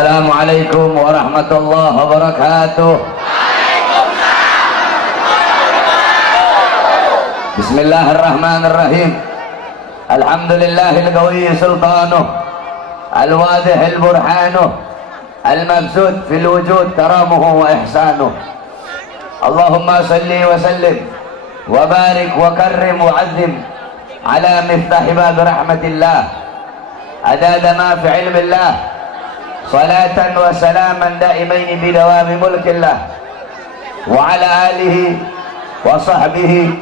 Assalamualaikum warahmatullahi wabarakatuh. Bismillahirrahmanirrahim. Alhamdulillahil qawiyyi sultanuh, al-wadihil burhanuh, al-mabsut fil wujud karamuhu wa ihsanuh. Allahumma salli wa sallim wa barik wa karrim wa azim ala miftahi bab rahmatillah adada ma fi ilmillah salatan wa salaman daimaini bidawami mulkillah wa ala alihi wa sahbihi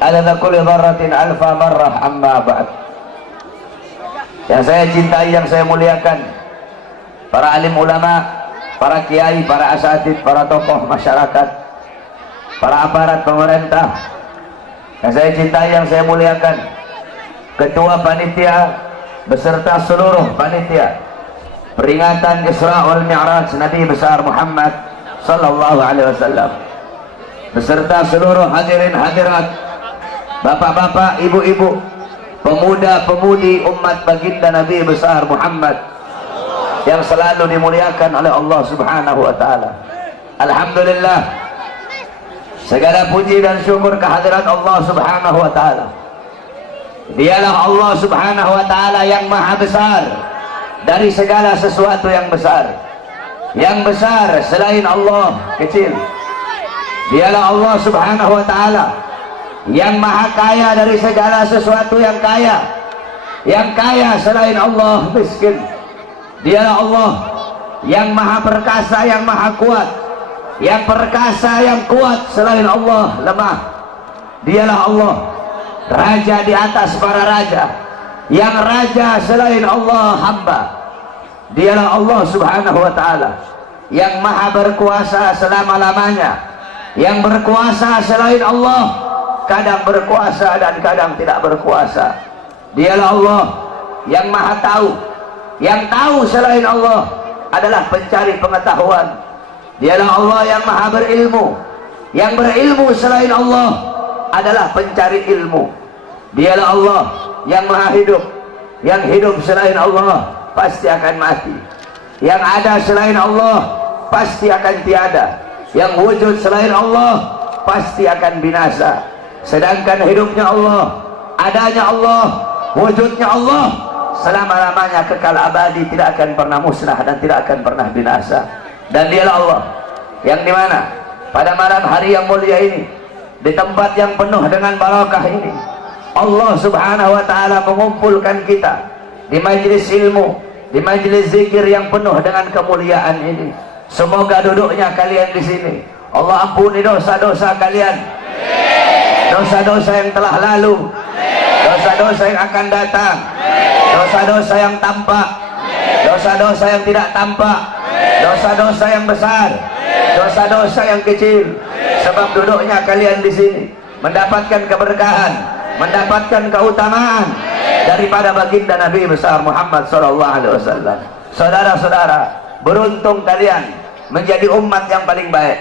adada kulli dharratin alfa marrah amma ba'd. Yang saya cintai, yang saya muliakan, para alim ulama, para kiai, para asatid, para tokoh masyarakat, para aparat pemerintah, yang saya cintai, yang saya muliakan, ketua panitia beserta seluruh panitia peringatan Isra wal Mi'raj Nabi besar Muhammad sallallahu alaihi wasallam, beserta seluruh hadirin hadirat, bapak-bapak, ibu-ibu, pemuda-pemudi umat baginda Nabi besar Muhammad yang selalu dimuliakan oleh Allah Subhanahu wa taala. Alhamdulillah, segala puji dan syukur kehadirat Allah Subhanahu wa taala. Dialah Allah Subhanahu wa taala yang maha besar dari segala sesuatu yang besar. Yang besar selain Allah kecil. Dialah Allah Subhanahu wa taala yang maha kaya dari segala sesuatu yang kaya. Yang kaya selain Allah miskin. Dialah Allah yang maha perkasa, yang maha kuat. Yang perkasa, yang kuat selain Allah lemah. Dialah Allah, raja di atas para raja. Yang raja selain Allah hamba. Dialah Allah Subhanahu wa taala yang maha berkuasa selama-lamanya. Yang berkuasa selain Allah kadang berkuasa dan kadang tidak berkuasa. Dialah Allah yang maha tahu. Yang tahu selain Allah adalah pencari pengetahuan. Dialah Allah yang maha berilmu. Yang berilmu selain Allah adalah pencari ilmu. Dialah Allah yang maha hidup. Yang hidup selain Allah pasti akan mati. Yang ada selain Allah pasti akan tiada. Yang wujud selain Allah pasti akan binasa. Sedangkan hidupnya Allah, adanya Allah, wujudnya Allah selama-lamanya kekal abadi, tidak akan pernah musnah dan tidak akan pernah binasa. Dan dialah Allah yang dimana pada malam hari yang mulia ini, di tempat yang penuh dengan barakah ini, Allah Subhanahu wa taala mengumpulkan kita di majelis ilmu, di majelis zikir yang penuh dengan kemuliaan ini. Semoga duduknya kalian di sini Allah ampuni dosa-dosa kalian, dosa-dosa yang telah lalu, dosa-dosa yang akan datang, dosa-dosa yang tampak, dosa-dosa yang tidak tampak, dosa-dosa yang besar, dosa-dosa yang kecil. Sebab duduknya kalian di sini mendapatkan keberkahan, mendapatkan keutamaan daripada baginda Nabi besar Muhammad sallallahu alaihi wasallam. Saudara-saudara, beruntung kalian menjadi umat yang paling baik,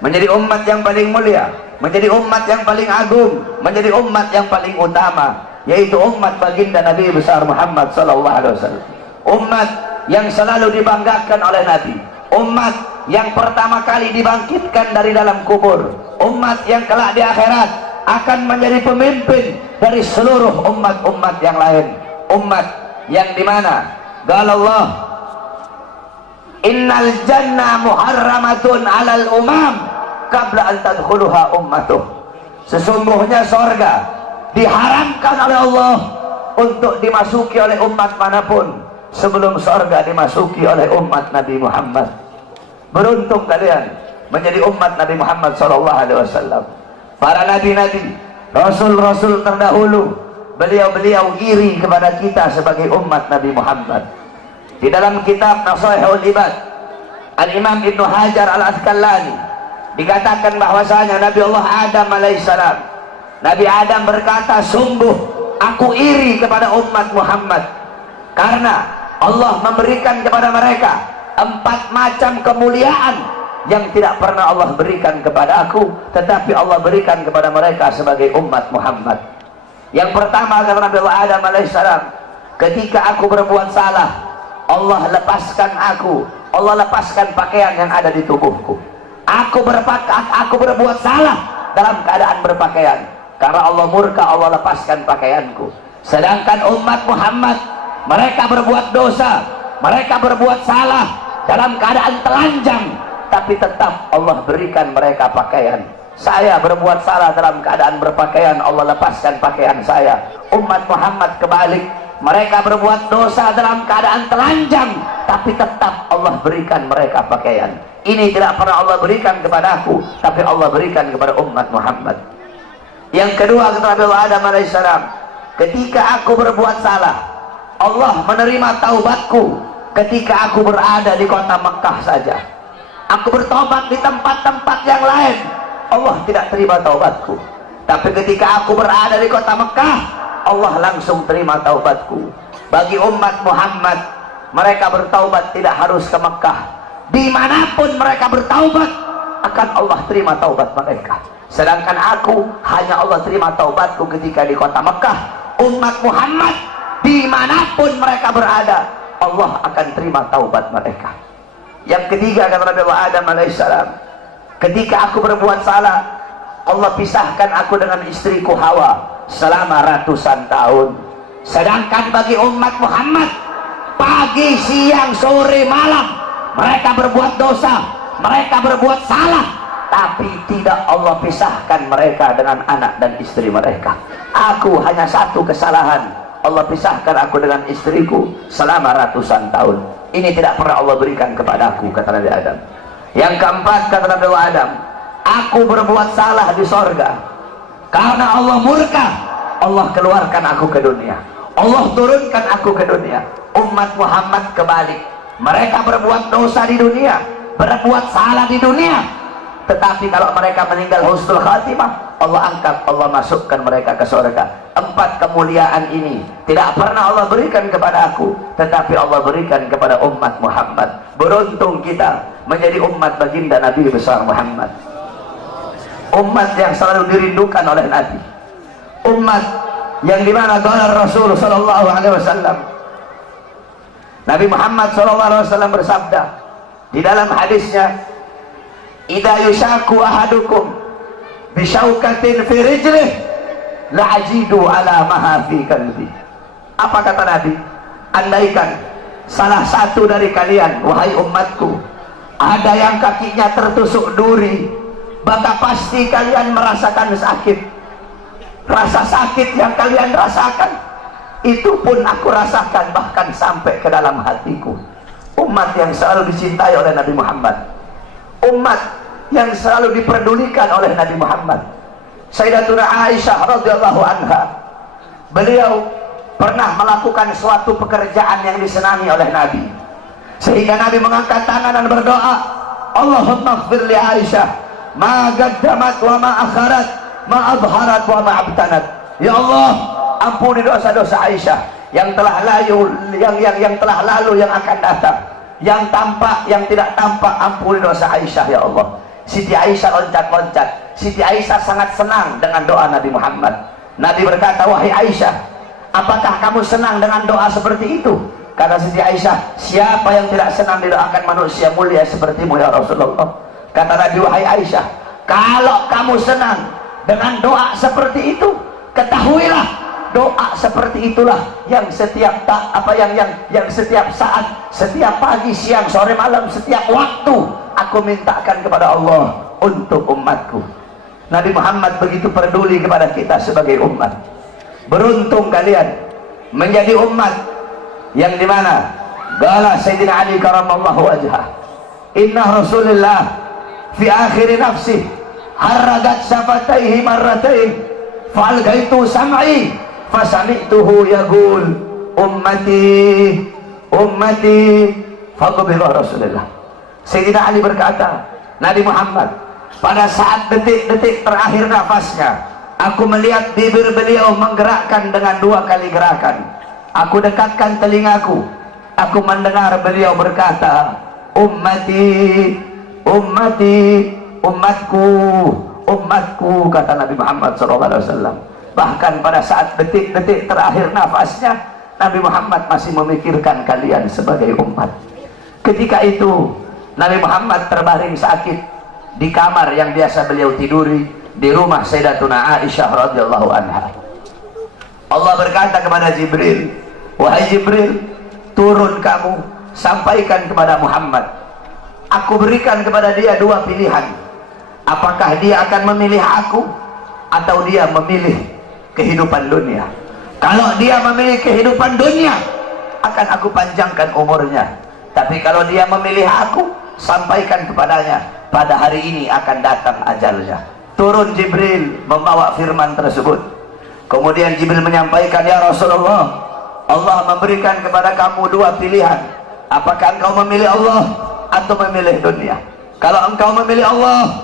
menjadi umat yang paling mulia, menjadi umat yang paling agung, menjadi umat yang paling utama, yaitu umat baginda Nabi besar Muhammad sallallahu alaihi wasallam. Umat yang selalu dibanggakan oleh Nabi, umat yang pertama kali dibangkitkan dari dalam kubur, umat yang kelak di akhirat akan menjadi pemimpin dari seluruh umat-umat yang lain. Umat yang dimana Allah, innal jannah muharramatun alal umam qabla an tadkhuluha ummatuh. Sesungguhnya sorga diharamkan oleh Allah untuk dimasuki oleh umat manapun sebelum sorga dimasuki oleh umat Nabi Muhammad. Beruntung kalian menjadi umat Nabi Muhammad sallallahu alaihi wasallam. Para nabi-nabi, rasul-rasul terdahulu, beliau-beliau iri kepada kita sebagai umat Nabi Muhammad. Di dalam kitab Nasaihul Ibad, Al-Imam Ibnu Hajar Al-Asqalani dikatakan bahwasanya Nabi Allah Adam alaihissalam, Nabi Adam berkata, sungguh aku iri kepada umat Muhammad karena Allah memberikan kepada mereka 4 macam kemuliaan yang tidak pernah Allah berikan kepada aku, tetapi Allah berikan kepada mereka sebagai umat Muhammad. Yang pertama kata Nabi Allah Adam alaihissalam, ketika aku berbuat salah, Allah lepaskan aku, Allah lepaskan pakaian yang ada di tubuhku. Aku berbuat salah dalam keadaan berpakaian, karena Allah murka, Allah lepaskan pakaianku. Sedangkan umat Muhammad, mereka berbuat dosa, mereka berbuat salah dalam keadaan telanjang, tapi tetap Allah berikan mereka pakaian. Saya berbuat salah dalam keadaan berpakaian, Allah lepaskan pakaian saya. Umat Muhammad kebalik, mereka berbuat dosa dalam keadaan telanjang, tapi tetap Allah berikan mereka pakaian. Ini tidak pernah Allah berikan kepada aku, tapi Allah berikan kepada umat Muhammad. Yang kedua, kata Nabi Adam alaihissalam, ketika aku berbuat salah, Allah menerima taubatku ketika aku berada di kota Mekah saja. Aku bertobat di tempat-tempat yang lain, Allah tidak terima taubatku. Tapi ketika aku berada di kota Mekah, Allah langsung terima taubatku. Bagi umat Muhammad, mereka bertaubat tidak harus ke Mekah. Dimanapun mereka bertaubat, akan Allah terima taubat mereka. Sedangkan aku, hanya Allah terima taubatku ketika di kota Mekah. Umat Muhammad, dimanapun mereka berada, Allah akan terima taubat mereka. Yang ketiga, kata Nabi Adam alaihissalam, ketika aku berbuat salah, Allah pisahkan aku dengan istriku Hawa selama ratusan tahun. Sedangkan bagi umat Muhammad, pagi, siang, sore, malam mereka berbuat dosa, mereka berbuat salah, tapi tidak Allah pisahkan mereka dengan anak dan istri mereka. Aku hanya satu kesalahan, Allah pisahkan aku dengan istriku selama ratusan tahun. Ini tidak pernah Allah berikan kepadaku, kata Nabi Adam. Yang keempat, kata Nabi Adam, aku berbuat salah di sorga, karena Allah murka, Allah keluarkan aku ke dunia, Allah turunkan aku ke dunia. Umat Muhammad kebalik, mereka berbuat dosa di dunia, berbuat salah di dunia, tetapi kalau mereka meninggal husnul khatimah, Allah angkat, Allah masukkan mereka ke surga. Empat kemuliaan ini tidak pernah Allah berikan kepada aku, tetapi Allah berikan kepada umat Muhammad. Beruntung kita menjadi umat baginda Nabi besar Muhammad, umat yang selalu dirindukan oleh Nabi, umat yang dimana qala Rasul sallallahu alaihi wasallam, Nabi Muhammad SAW bersabda di dalam hadisnya, idza yushaku ahadukum bisyaukatin fi rijlih la'ajidu ala maha fi qalbi. Apa kata Nabi? Andaikan salah satu dari kalian, wahai umatku, ada yang kakinya tertusuk duri, maka pasti kalian merasakan sakit. Rasa sakit yang kalian rasakan, itu pun aku rasakan, bahkan sampai ke dalam hatiku. Umat yang selalu dicintai oleh Nabi Muhammad, umat yang selalu diperdulikan oleh Nabi Muhammad. Sayyidatuna Aisyah radhiyallahu anha, beliau pernah melakukan suatu pekerjaan yang disenangi oleh Nabi, sehingga Nabi mengangkat tangan dan berdoa, Allahumma ighfir li Aisyah ma qaddamat wa ma akharat, ma adharat wa ma abtanat. Ya Allah, ampuni dosa-dosa Aisyah yang telah lalu, yang telah lalu, yang akan datang, yang tampak, yang tidak tampak. Ampuni dosa Aisyah ya Allah. Siti Aisyah loncat-loncat. Siti Aisyah sangat senang dengan doa Nabi Muhammad. Nabi berkata, wahai Aisyah, apakah kamu senang dengan doa seperti itu? Kata Siti Aisyah, siapa yang tidak senang didoakan manusia mulia sepertimu ya Rasulullah. Kata Nabi, wahai Aisyah, kalau kamu senang dengan doa seperti itu, ketahuilah doa seperti itulah yang setiap yang setiap saat, setiap pagi, siang, sore, malam, setiap waktu aku mintakan kepada Allah untuk umatku. Nabi Muhammad begitu peduli kepada kita sebagai umat. Beruntung kalian menjadi umat yang dimana qala Sayyidina Ali karamallahu wajhah, inna Rasulullah fi akhir nafsi haragat syafataihi marratain fa'algaitu sam'i fasami'tuhu yaqul ummati ummati faqbilah Rasulullah. Sayyidina Ali berkata, Nabi Muhammad pada saat detik-detik terakhir nafasnya, aku melihat bibir beliau menggerakkan dengan 2 kali gerakan. Aku dekatkan telingaku, aku mendengar beliau berkata, ummati ummati, umatku umatku, kata Nabi Muhammad SAW. Bahkan pada saat detik-detik terakhir nafasnya, Nabi Muhammad masih memikirkan kalian sebagai umat. Ketika itu Nabi Muhammad terbaring sakit di kamar yang biasa beliau tiduri di rumah Sayyidatuna Aisyah radhiyallahu anha. Allah berkata kepada Jibril, wahai Jibril, turun kamu, sampaikan kepada Muhammad, aku berikan kepada dia dua pilihan. Apakah dia akan memilih aku atau dia memilih kehidupan dunia? Kalau dia memilih kehidupan dunia, akan aku panjangkan umurnya. Tapi kalau dia memilih aku, sampaikan kepadanya, pada hari ini akan datang ajalnya. Turun Jibril membawa firman tersebut. Kemudian Jibril menyampaikan, ya Rasulullah, Allah memberikan kepada kamu dua pilihan. Apakah engkau memilih Allah atau memilih dunia? Kalau engkau memilih Allah,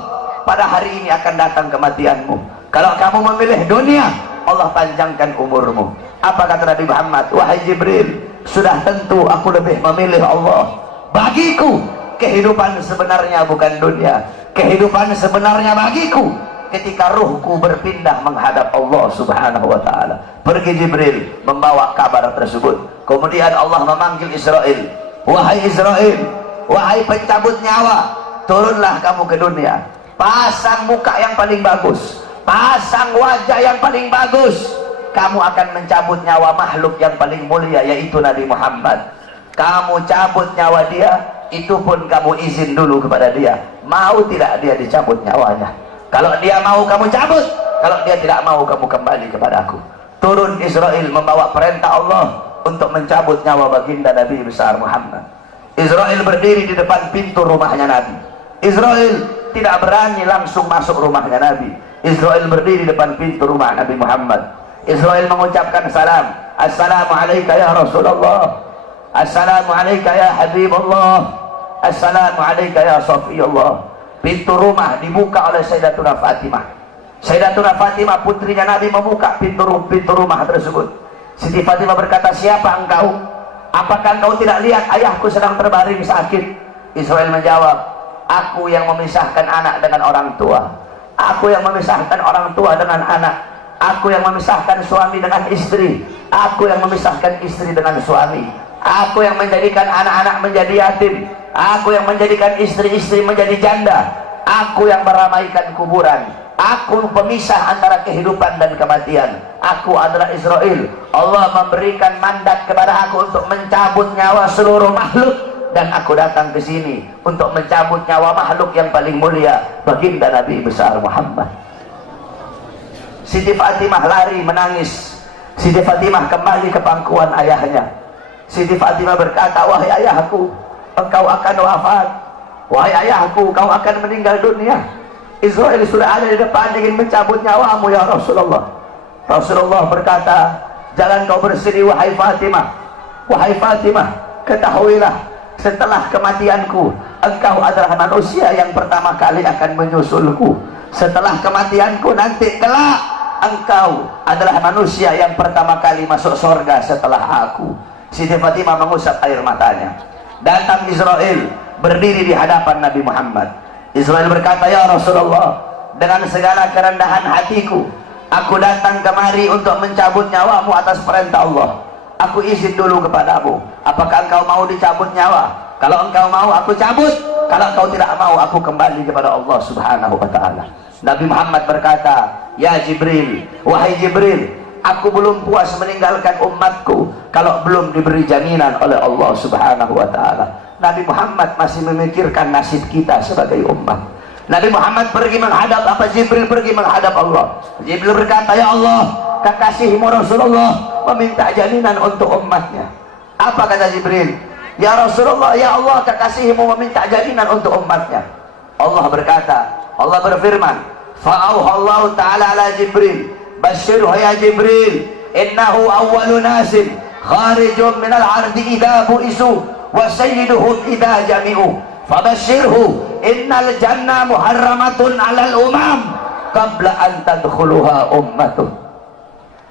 pada hari ini akan datang kematianmu. Kalau kamu memilih dunia, Allah panjangkan umurmu. Apa kata Nabi Muhammad? Wahai Jibril, sudah tentu aku lebih memilih Allah. Bagiku kehidupan sebenarnya bukan dunia. Kehidupan sebenarnya bagiku ketika ruhku berpindah menghadap Allah subhanahu wa ta'ala. Pergi Jibril membawa kabar tersebut. Kemudian Allah memanggil Israel, wahai Israel, wahai pencabut nyawa, turunlah kamu ke dunia. Pasang muka yang paling bagus, pasang wajah yang paling bagus. Kamu akan mencabut nyawa makhluk yang paling mulia, yaitu Nabi Muhammad. Kamu cabut nyawa dia, itu pun kamu izin dulu kepada dia, mau tidak dia dicabut nyawanya. Kalau dia mau kamu cabut, kalau dia tidak mau kamu kembali kepada aku. Turun Israel membawa perintah Allah untuk mencabut nyawa baginda Nabi besar Muhammad. Israel berdiri di depan pintu rumahnya Nabi. Israel tidak berani langsung masuk rumahnya Nabi. Israel berdiri di depan pintu rumah Nabi Muhammad. Israel mengucapkan salam, assalamualaikum ya Rasulullah, assalamualaikum ya Habibullah, assalamualaikum ya Safiyullah. Pintu rumah dibuka oleh Sayyidatuna Fatimah. Sayyidatuna Fatimah putrinya Nabi membuka pintu rumah tersebut. Siti Fatimah berkata, siapa engkau? Apakah engkau tidak lihat ayahku sedang terbaring sakit? Israel menjawab, aku yang memisahkan anak dengan orang tua, aku yang memisahkan orang tua dengan anak, aku yang memisahkan suami dengan istri, aku yang memisahkan istri dengan suami, aku yang menjadikan anak-anak menjadi yatim, aku yang menjadikan istri-istri menjadi janda, aku yang meramaikan kuburan, aku pemisah antara kehidupan dan kematian. Aku adalah Israel. Allah memberikan mandat kepada aku untuk mencabut nyawa seluruh makhluk, dan aku datang ke sini untuk mencabut nyawa makhluk yang paling mulia, baginda Nabi besar Muhammad. Siti Fatimah lari menangis. Siti Fatimah kembali ke pangkuan ayahnya. Siti Fatimah berkata, wahai ayahku, engkau akan wafat. Wahai ayahku, kau akan meninggal dunia. Israel sudah ada di depan ingin mencabut nyawamu ya Rasulullah. Rasulullah berkata, jangan kau bersedih wahai Fatimah. Wahai Fatimah, ketahuilah, setelah kematianku, engkau adalah manusia yang pertama kali akan menyusulku. Setelah kematianku nanti kelak, engkau adalah manusia yang pertama kali masuk surga setelah aku. Siti Fatimah mengusap air matanya. Datang Israel berdiri di hadapan Nabi Muhammad. Israel berkata, ya Rasulullah, dengan segala kerendahan hatiku, aku datang kemari untuk mencabut nyawamu atas perintah Allah. Aku izin dulu kepadamu, apakah engkau mau dicabut nyawa? Kalau engkau mau, aku cabut. Kalau engkau tidak mau, aku kembali kepada Allah subhanahu wa ta'ala. Nabi Muhammad berkata, ya Jibril, wahai Jibril, aku belum puas meninggalkan umatku kalau belum diberi jaminan oleh Allah subhanahu wa ta'ala. Nabi Muhammad masih memikirkan nasib kita sebagai umat. Nabi Muhammad pergi menghadap apa? Jibril pergi menghadap Allah. Jibril berkata, ya Allah, kekasihmu Rasulullah meminta jaminan untuk umatnya. Apa kata Jibril? Ya Rasulullah, ya Allah, kekasihmu meminta jaminan untuk umatnya. Allah berkata, Allah berfirman, fa'auhallahu ta'ala ala Jibril, basyirhu ya Jibril, innahu awwalu nasin kharijun minal ardi idha bu'isu wa sayyiduhum idha jami'u fabasyirhu innal jannah muharramatun alal umam qabla an tadkhuluha ummatuh.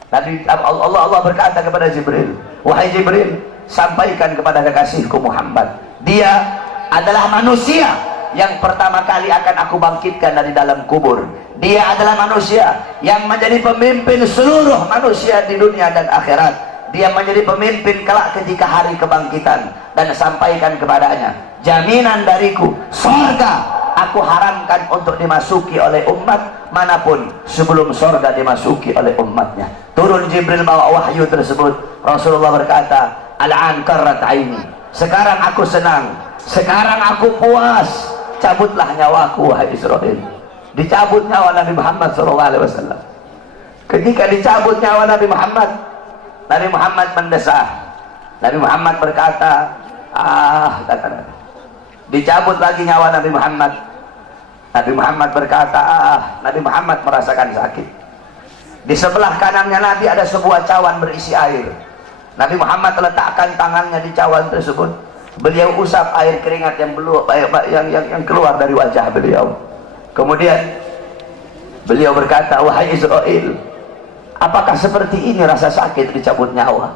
Nabi Allah berkata kepada Jibril, wahai Jibril, sampaikan kepada kekasihku Muhammad, dia adalah manusia yang pertama kali akan aku bangkitkan dari dalam kubur. Dia adalah manusia yang menjadi pemimpin seluruh manusia di dunia dan akhirat. dia menjadi pemimpin kelak ketika hari kebangkitan, dan sampaikan kepadanya, jaminan dariku surga aku haramkan untuk dimasuki oleh umat manapun sebelum surga dimasuki oleh umatnya. Turun Jibril bawa wahyu tersebut. Rasulullah berkata, al-an qarrat aini, sekarang aku senang, sekarang aku puas, cabutlah nyawaku wahai Israel. Dicabut nyawa Nabi Muhammad SAW. Ketika dicabut nyawa Nabi Muhammad mendesah. Nabi Muhammad berkata, dicabut lagi nyawa Nabi Muhammad. Nabi Muhammad berkata, Nabi Muhammad merasakan sakit. Di sebelah kanannya Nabi ada sebuah cawan berisi air. Nabi Muhammad letakkan tangannya di cawan tersebut. Beliau usap air keringat yang keluar dari wajah beliau. Kemudian beliau berkata, wahai Israel, apakah seperti ini rasa sakit dicabut nyawa?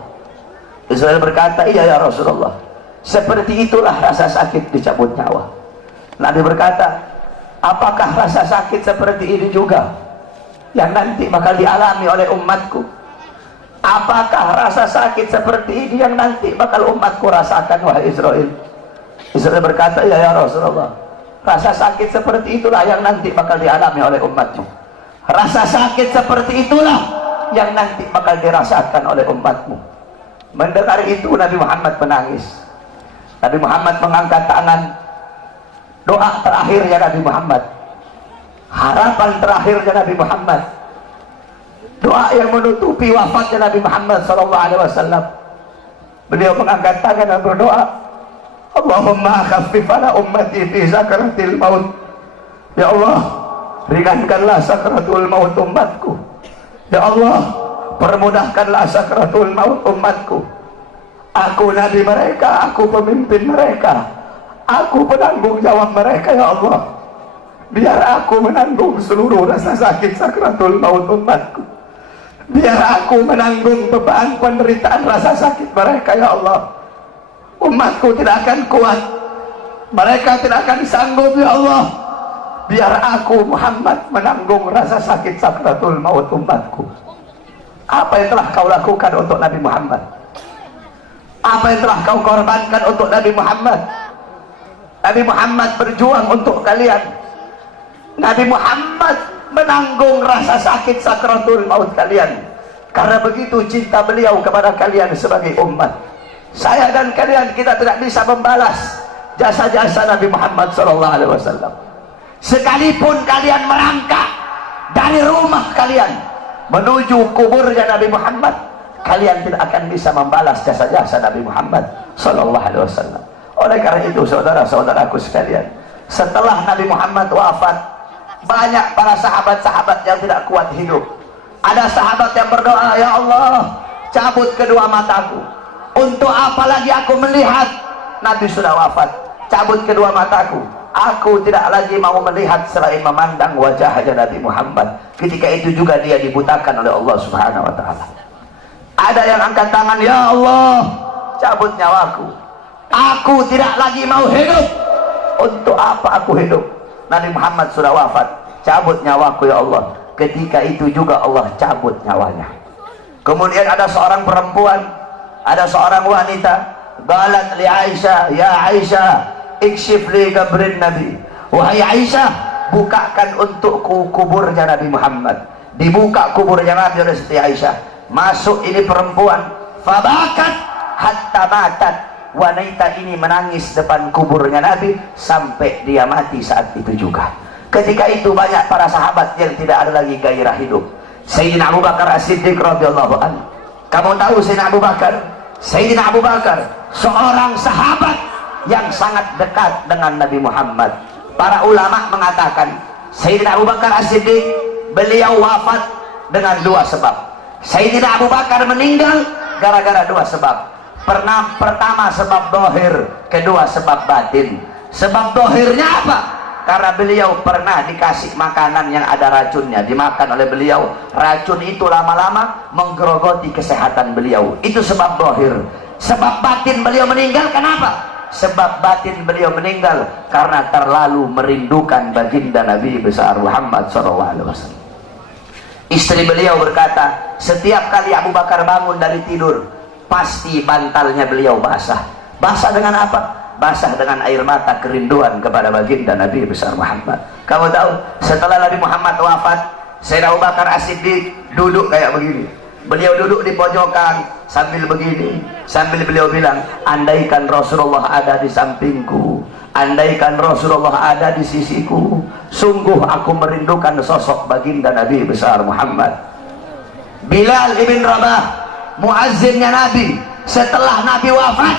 Israel berkata, iya ya Rasulullah, seperti itulah rasa sakit dicabut nyawa. Nabi berkata, apakah rasa sakit seperti ini juga yang nanti bakal dialami oleh umatku? Apakah rasa sakit seperti ini yang nanti bakal umatku rasakan wahai Israel? Israel berkata, iya ya Rasulullah, rasa sakit seperti itulah yang nanti bakal dialami oleh umatmu. Rasa sakit seperti itulah yang nanti bakal dirasakan oleh umatmu. Mendengar itu Nabi Muhammad menangis. Nabi Muhammad mengangkat tangan. Doa terakhirnya Nabi Muhammad, harapan terakhirnya Nabi Muhammad, doa yang menutupi wafatnya Nabi Muhammad SAW. Beliau mengangkat tangan dan berdoa, Allahumma khaffif ala ummati fi sakaratil maut. Ya Allah, ringankanlah sakaratul maut umatku. Ya Allah, permudahkanlah sakaratul maut umatku. Aku nabi mereka, aku pemimpin mereka, aku penanggung jawab mereka ya Allah. Biar aku menanggung seluruh rasa sakit sakaratul maut umatku. Biar aku menanggung beban penderitaan rasa sakit mereka ya Allah. Umatku tidak akan kuat, mereka tidak akan sanggup ya Allah. Biar aku Muhammad menanggung rasa sakit sakaratul maut umatku. Apa yang telah kau lakukan untuk Nabi Muhammad? Apa yang telah kau korbankan untuk Nabi Muhammad? Nabi Muhammad berjuang untuk kalian. Nabi Muhammad menanggung rasa sakit sakaratul maut kalian. Karena begitu cinta beliau kepada kalian sebagai umat. Saya dan kalian, kita tidak bisa membalas jasa-jasa Nabi Muhammad SAW. Sekalipun kalian merangkak dari rumah kalian menuju kuburnya Nabi Muhammad, kalian tidak akan bisa membalas jasa-jasa Nabi Muhammad SAW. Oleh karena itu saudara-saudaraku sekalian, setelah Nabi Muhammad wafat, banyak para sahabat-sahabat yang tidak kuat hidup. Ada sahabat yang berdoa, ya Allah, cabut kedua mataku. Untuk apa lagi aku melihat? Nabi sudah wafat, cabut kedua mataku. Aku tidak lagi mau melihat selain memandang wajahnya Nabi Muhammad. Ketika itu juga dia dibutakan oleh Allah Subhanahu wa ta'ala. Ada yang angkat tangan, ya Allah, cabut nyawaku. Aku tidak lagi mau hidup. Untuk apa aku hidup? Nabi Muhammad sudah wafat, cabut nyawaku ya Allah. Ketika itu juga Allah cabut nyawanya. Kemudian ada seorang perempuan, ada seorang wanita, balat li Aisyah, ya Aisyah, ikshif li qabrin Nabi. Wahai Aisyah, bukakan untukku kuburnya Nabi Muhammad. Dibuka kuburnya Nabi oleh Siti Aisyah. Masuk ini perempuan, fabakat hatta matat. Wanita ini menangis depan kuburnya Nabi sampai dia mati saat itu juga. Ketika itu banyak para sahabat yang tidak ada lagi gairah hidup. Sayyidina Abu Bakar As-Siddiq radhiyallahu anhu. Kamu tahu Sayyidina Abu Bakar? Sayyidina Abu Bakar seorang sahabat yang sangat dekat dengan Nabi Muhammad. Para ulama mengatakan Sayyidina Abu Bakar As-Siddiq beliau wafat dengan dua sebab. Sayyidina Abu Bakar meninggal gara-gara dua sebab. Pertama sebab dohir, kedua sebab batin. Sebab dohirnya apa? Karena beliau pernah dikasih makanan yang ada racunnya, dimakan oleh beliau. Racun itu lama-lama menggerogoti kesehatan beliau. Itu sebab dohir. Sebab batin beliau meninggal kenapa? Sebab batin beliau meninggal karena terlalu merindukan baginda Nabi besar Muhammad SAW. Istri beliau berkata, setiap kali Abu Bakar bangun dari tidur, pasti bantalnya beliau basah. Basah dengan apa? Basah dengan air mata kerinduan kepada baginda Nabi besar Muhammad. Kamu tahu, setelah Nabi Muhammad wafat, Sayyidina Abu Bakar As-Siddiq duduk kayak begini. Beliau duduk di pojokan sambil begini, sambil beliau bilang, andaikan Rasulullah ada di sampingku, andaikan Rasulullah ada di sisiku, sungguh aku merindukan sosok baginda Nabi besar Muhammad. Bilal ibn Rabah, muazzinnya Nabi, setelah Nabi wafat,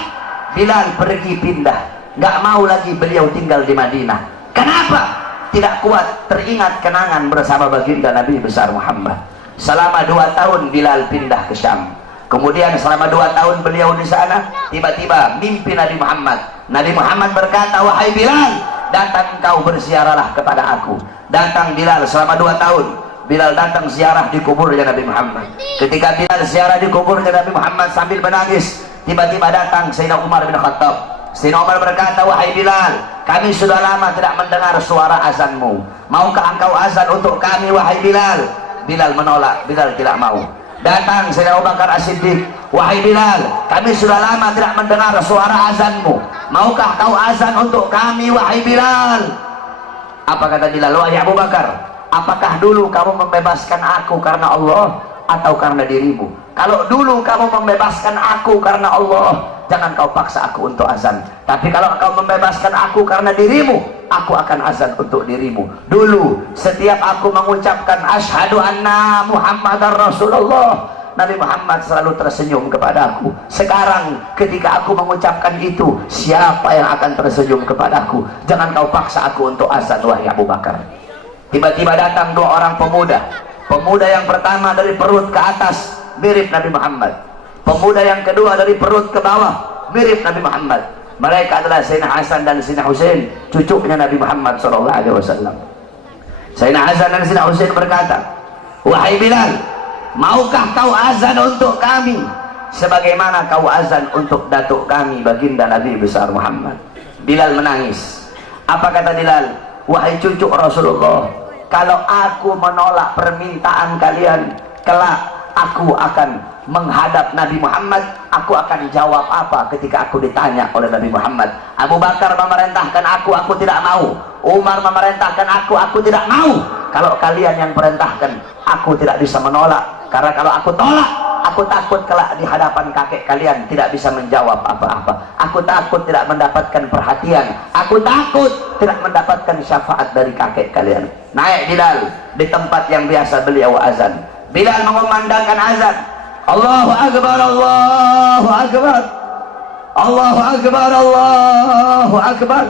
Bilal pergi pindah, nggak mau lagi beliau tinggal di Madinah. Kenapa? Tidak kuat teringat kenangan bersama baginda Nabi besar Muhammad. Selama 2 tahun Bilal pindah ke Syam. Kemudian selama 2 tahun beliau di sana, tiba-tiba mimpi Nabi Muhammad. Nabi Muhammad berkata, wahai Bilal, datang kau berziarahlah kepada aku. Datang Bilal selama 2 tahun. Bilal datang ziarah di kuburnya Nabi Muhammad. Ketika Bilal ziarah di kuburnya Nabi Muhammad sambil menangis, tiba-tiba datang Sayyidina Umar bin Khattab. Sayyidina Umar berkata, wahai Bilal, kami sudah lama tidak mendengar suara azanmu. Maukah engkau azan untuk kami, wahai Bilal? Bilal menolak, Bilal tidak mau. Datang Sayyidina Abu Bakar As-Siddiq, wahai Bilal, kami sudah lama tidak mendengar suara azanmu. Maukah kau azan untuk kami, wahai Bilal? Apa kata Bilal? Wahai Abu Bakar, apakah dulu kamu membebaskan aku karena Allah atau karena dirimu? Kalau dulu kamu membebaskan aku karena Allah, jangan kau paksa aku untuk azan. Tapi kalau kau membebaskan aku karena dirimu, aku akan azan untuk dirimu. Dulu setiap aku mengucapkan asyhadu anna Muhammadar Rasulullah, Nabi Muhammad selalu tersenyum kepada aku. Sekarang ketika aku mengucapkan itu, siapa yang akan tersenyum kepadaku? Jangan kau paksa aku untuk azan, wahai Abu Bakar. Tiba-tiba datang 2 orang pemuda. Pemuda yang pertama dari perut ke atas mirip Nabi Muhammad. Pemuda yang kedua dari perut ke bawah mirip Nabi Muhammad. Mereka adalah Sayyidina Hasan dan Sayyidina Husain, cucunya Nabi Muhammad SAW. Sayyidina Hasan dan Sayyidina Husain berkata, wahai Bilal, maukah kau azan untuk kami sebagaimana kau azan untuk datuk kami baginda Nabi besar Muhammad? Bilal menangis. Apa kata Bilal? Wahai cucu Rasulullah, kalau aku menolak permintaan kalian, kelak aku akan menghadap Nabi Muhammad. Aku akan jawab apa ketika aku ditanya oleh Nabi Muhammad? Abu Bakar memerintahkan aku tidak mau. Umar memerintahkan aku tidak mau. Kalau kalian yang perintahkan, aku tidak bisa menolak. Karena kalau aku tolak, aku takut kelak di hadapan kakek kalian tidak bisa menjawab apa-apa. Aku takut tidak mendapatkan perhatian. Aku takut tidak mendapatkan syafaat dari kakek kalian. Naik Bilal di tempat yang biasa beliau azan. Bilal mengumandangkan azan. Allahu Akbar, Allahu Akbar, Allahu Akbar, Allahu Akbar.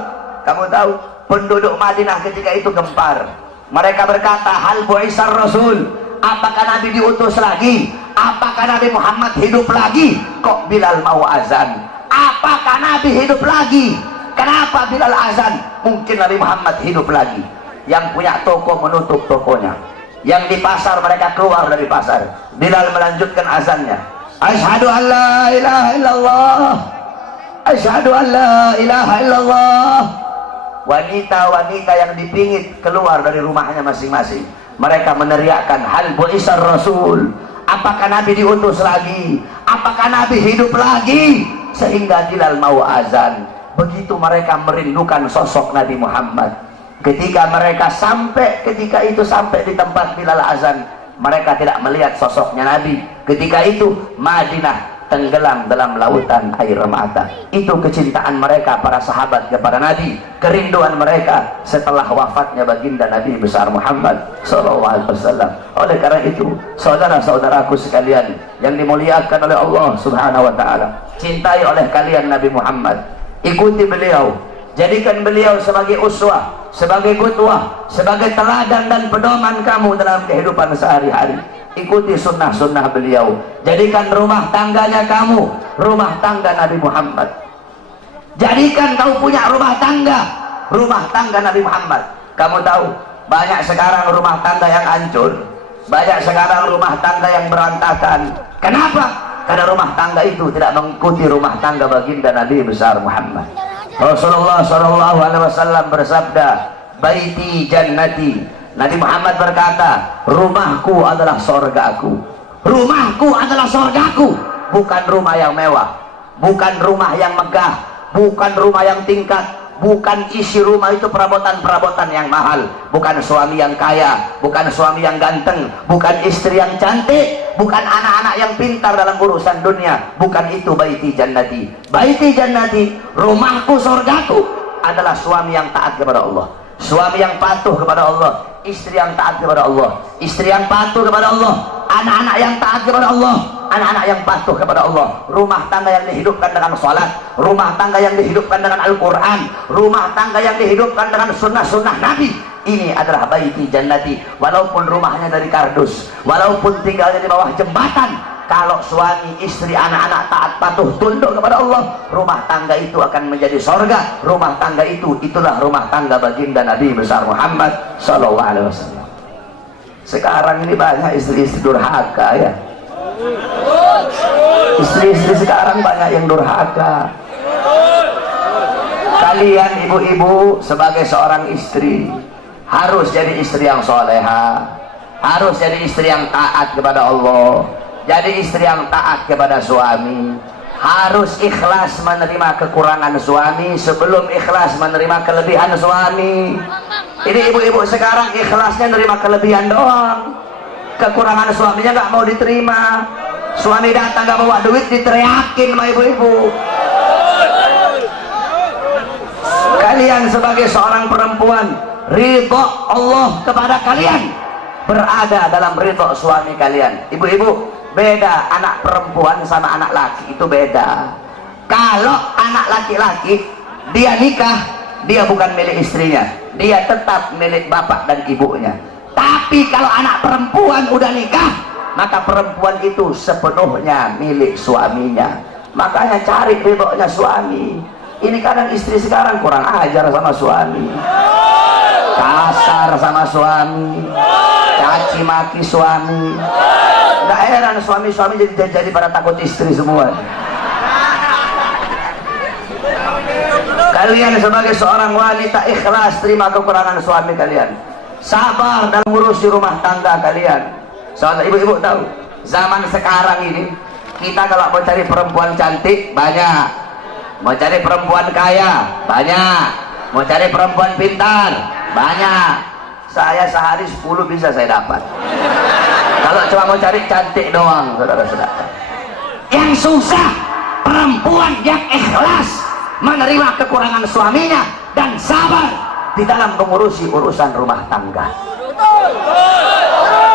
Kamu tahu penduduk Madinah ketika itu gempar. Mereka berkata, hal bu'isar Rasul, apakah Nabi diutus lagi? Apakah Nabi Muhammad hidup lagi? Kok Bilal mau azan? Apakah Nabi hidup lagi? Kenapa Bilal azan? Mungkin Nabi Muhammad hidup lagi. Yang punya toko menutup tokonya, yang di pasar mereka keluar dari pasar. Bilal melanjutkan azannya. Asyhadu an la ilaha illallah, asyhadu an la ilaha illallah. Wanita-wanita yang dipingit keluar dari rumahnya masing-masing. Mereka meneriakkan, hal bu'isar Rasul, apakah Nabi diutus lagi? Apakah Nabi hidup lagi? Sehingga Bilal mau azan. Begitu mereka merindukan sosok Nabi Muhammad. Ketika mereka sampai di tempat Bilal azan, mereka tidak melihat sosoknya Nabi. Ketika itu Madinah tenggelam dalam lautan air mata. Itu kecintaan mereka para sahabat kepada Nabi, kerinduan mereka setelah wafatnya baginda Nabi besar Muhammad SAW. Oleh karena itu, saudara-saudaraku sekalian yang dimuliakan oleh Allah Subhanahu wa taala, cintai oleh kalian Nabi Muhammad, ikuti beliau, jadikan beliau sebagai uswah, sebagai qudwah, sebagai teladan dan pedoman kamu dalam kehidupan sehari-hari. Ikuti sunnah-sunnah beliau. Jadikan rumah tangganya kamu rumah tangga Nabi Muhammad. Jadikan kau punya rumah tangga Nabi Muhammad. Kamu tahu, banyak sekarang rumah tangga yang hancur, banyak sekarang rumah tangga yang berantakan. Kenapa? Karena rumah tangga itu tidak mengikuti rumah tangga baginda Nabi besar Muhammad. Rasulullah SAW bersabda, baiti jannati. Nabi Muhammad berkata, rumahku adalah sorgaku, rumahku adalah sorgaku. bukan rumah yang mewah, bukan rumah yang megah, bukan rumah yang tingkat, bukan isi rumah itu perabotan-perabotan yang mahal, bukan suami yang kaya, bukan suami yang ganteng, bukan istri yang cantik, bukan anak-anak yang pintar dalam urusan dunia, bukan itu baiti jannati. Baiti jannati, rumahku, surgaku adalah suami yang taat kepada Allah, suami yang patuh kepada Allah, istri yang taat kepada Allah, istri yang patuh kepada Allah, anak-anak yang taat kepada Allah, anak-anak yang patuh kepada Allah, rumah tangga yang dihidupkan dengan salat, rumah tangga yang dihidupkan dengan Al-Quran, rumah tangga yang dihidupkan dengan sunnah-sunnah Nabi. Ini adalah baiti jannati. Walaupun rumahnya dari kardus, walaupun tinggalnya di bawah jembatan, kalau suami, istri, anak-anak taat patuh tunduk kepada Allah, rumah tangga itu akan menjadi sorga. Rumah tangga itu, itulah rumah tangga baginda Nabi besar Muhammad SAW. Sekarang ini banyak istri-istri durhaka ya. Istri-istri sekarang banyak yang durhaka. Kalian ibu-ibu sebagai seorang istri harus jadi istri yang soleha, harus jadi istri yang taat kepada Allah, jadi istri yang taat kepada suami, harus ikhlas menerima kekurangan suami sebelum ikhlas menerima kelebihan suami. Ini ibu-ibu sekarang ikhlasnya menerima kelebihan doang, kekurangan suaminya nggak mau diterima. Suami datang nggak bawa duit diteriakin sama ibu-ibu. Kalian sebagai seorang perempuan, ridho Allah kepada kalian berada dalam ridho suami kalian. Ibu-ibu, beda anak perempuan sama anak laki, itu beda. Kalau anak laki-laki dia nikah, dia bukan milik istrinya, dia tetap milik bapak dan ibunya. Tapi kalau anak perempuan udah nikah, maka perempuan itu sepenuhnya milik suaminya. Makanya cari ridhonya suami. Ini kadang istri sekarang kurang ajar sama suami, kasar sama suami, caci maki suami. Gak heran suami-suami jadi pada takut istri semua. Kalian sebagai seorang wanita ikhlas terima kekurangan suami kalian, sabar dalam ngurusi rumah tangga kalian. Soalnya ibu-ibu tahu, zaman sekarang ini kita kalau mau cari perempuan cantik banyak, mau cari perempuan kaya banyak, mau cari perempuan pintar banyak. Saya sehari 10 bisa saya dapat. Kalau cuma mau cari cantik doang, saudara-saudara. Yang susah perempuan yang ikhlas menerima kekurangan suaminya dan sabar di dalam mengurusi urusan rumah tangga.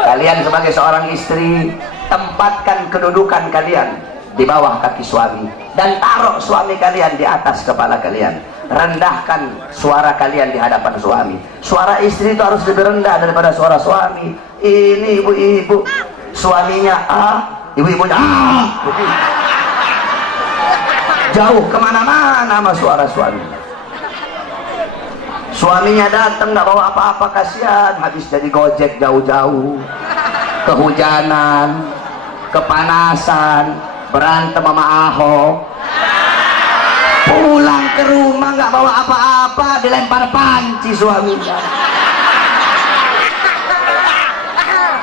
Kalian sebagai seorang istri, tempatkan kedudukan kalian di bawah kaki suami dan taruh suami kalian di atas kepala kalian. Rendahkan suara kalian di hadapan suami. Suara istri itu harus lebih rendah daripada suara suami. Ini ibu-ibu, suaminya A, ibu-ibunya A, jauh kemana-mana sama suara suami. Suaminya datang nggak bawa apa-apa, kasihan, habis jadi gojek jauh-jauh, kehujanan, kepanasan, berantem sama Ahok, pulang ke rumah nggak bawa apa-apa, dilempar panci suaminya.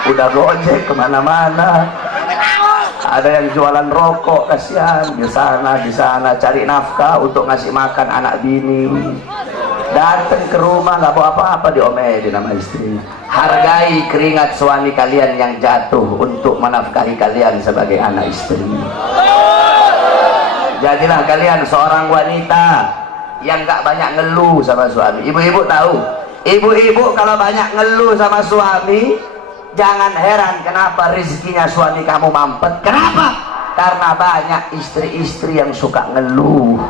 Udah gojek kemana-mana, ada yang jualan rokok, kasihan, di sana cari nafkah untuk ngasih makan anak bini. Datang ke rumah nggak bawa apa-apa, diomelin sama istri. Hargai keringat suami kalian yang jatuh untuk menafkahi kalian sebagai anak istri. Jadilah kalian seorang wanita yang nggak banyak ngeluh sama suami. Ibu-ibu tahu, ibu-ibu kalau banyak ngeluh sama suami, jangan heran kenapa rezekinya suami kamu mampet. Kenapa? Karena banyak istri-istri yang suka ngeluh.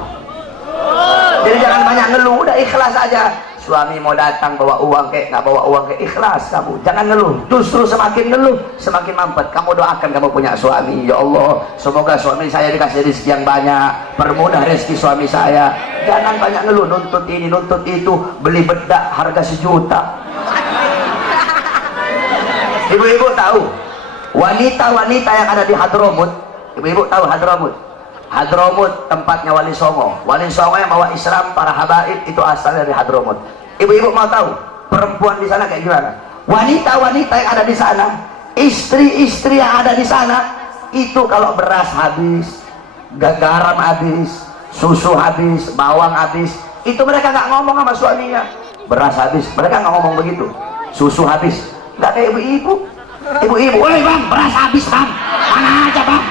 Jadi jangan banyak ngeluh, udah ikhlas aja. Suami mau datang bawa uang kayak nggak bawa uang kayak, ikhlas kamu, jangan ngeluh. Justru semakin ngeluh semakin mampet. Kamu doakan kamu punya suami, ya Allah semoga suami saya dikasih rezeki yang banyak, permudah rezeki suami saya. Jangan banyak ngeluh, nuntut ini nuntut itu, beli bedak harga 1 juta. Ibu-ibu tahu wanita-wanita yang ada di Hadramut? Ibu-ibu tahu Hadramut? Hadramut tempatnya Wali Songo. Wali Songo yang bawa Islam, para habaib itu asalnya dari Hadramut. Ibu-ibu mau tahu perempuan di sana kayak gimana? Wanita-wanita yang ada di sana, istri-istri yang ada di sana, Itu kalau beras habis, garam habis, susu habis, bawang habis, itu mereka nggak ngomong sama suaminya. Beras habis, mereka nggak ngomong begitu. Susu habis, nggak kayak ibu-ibu. Ibu-ibu, woi bang, beras habis bang, mana aja bang.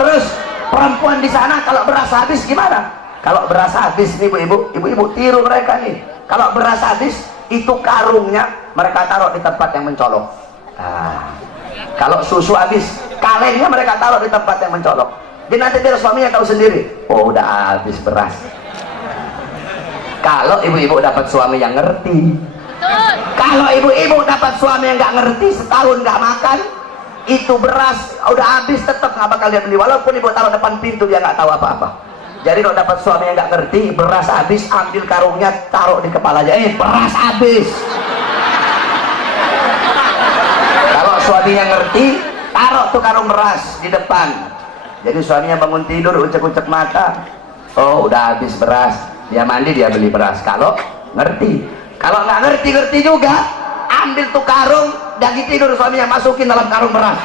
Terus perempuan di sana kalau beras habis gimana? Kalau beras habis nih ibu-ibu tiru mereka nih. Kalau beras habis, itu karungnya mereka taruh di tempat yang mencolok. Kalau susu habis, kalengnya mereka taruh di tempat yang mencolok. Jadi nanti dia suaminya tahu sendiri, oh udah habis beras. Kalau ibu-ibu dapat suami yang ngerti, kalau ibu-ibu dapat suami yang nggak ngerti, setahun nggak makan, itu beras udah habis tetap nggak bakal dia beli, walaupun ibu taruh depan pintu dia nggak tahu apa-apa. Jadi kalau dapat suami yang nggak ngerti, beras habis, ambil karungnya taruh di kepalanya, beras habis. Kalau suaminya ngerti, taruh tuh karung beras di depan. Jadi suaminya bangun tidur, ucek-ucek mata, oh udah habis beras, dia mandi, dia beli beras. Kalau ngerti, kalau nggak ngerti juga, ambil tuh karung, lagi tidur suaminya masukin dalam karung beras.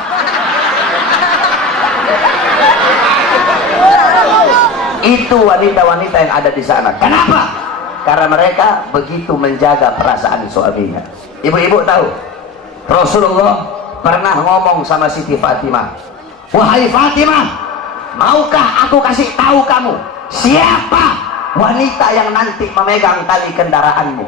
Itu wanita-wanita yang ada di sana. Kenapa? Karena mereka begitu menjaga perasaan suaminya. Ibu-ibu tahu, Rasulullah pernah ngomong sama Siti Fatimah, wahai Fatimah, maukah aku kasih tahu kamu siapa wanita yang nanti memegang tali kendaraanmu?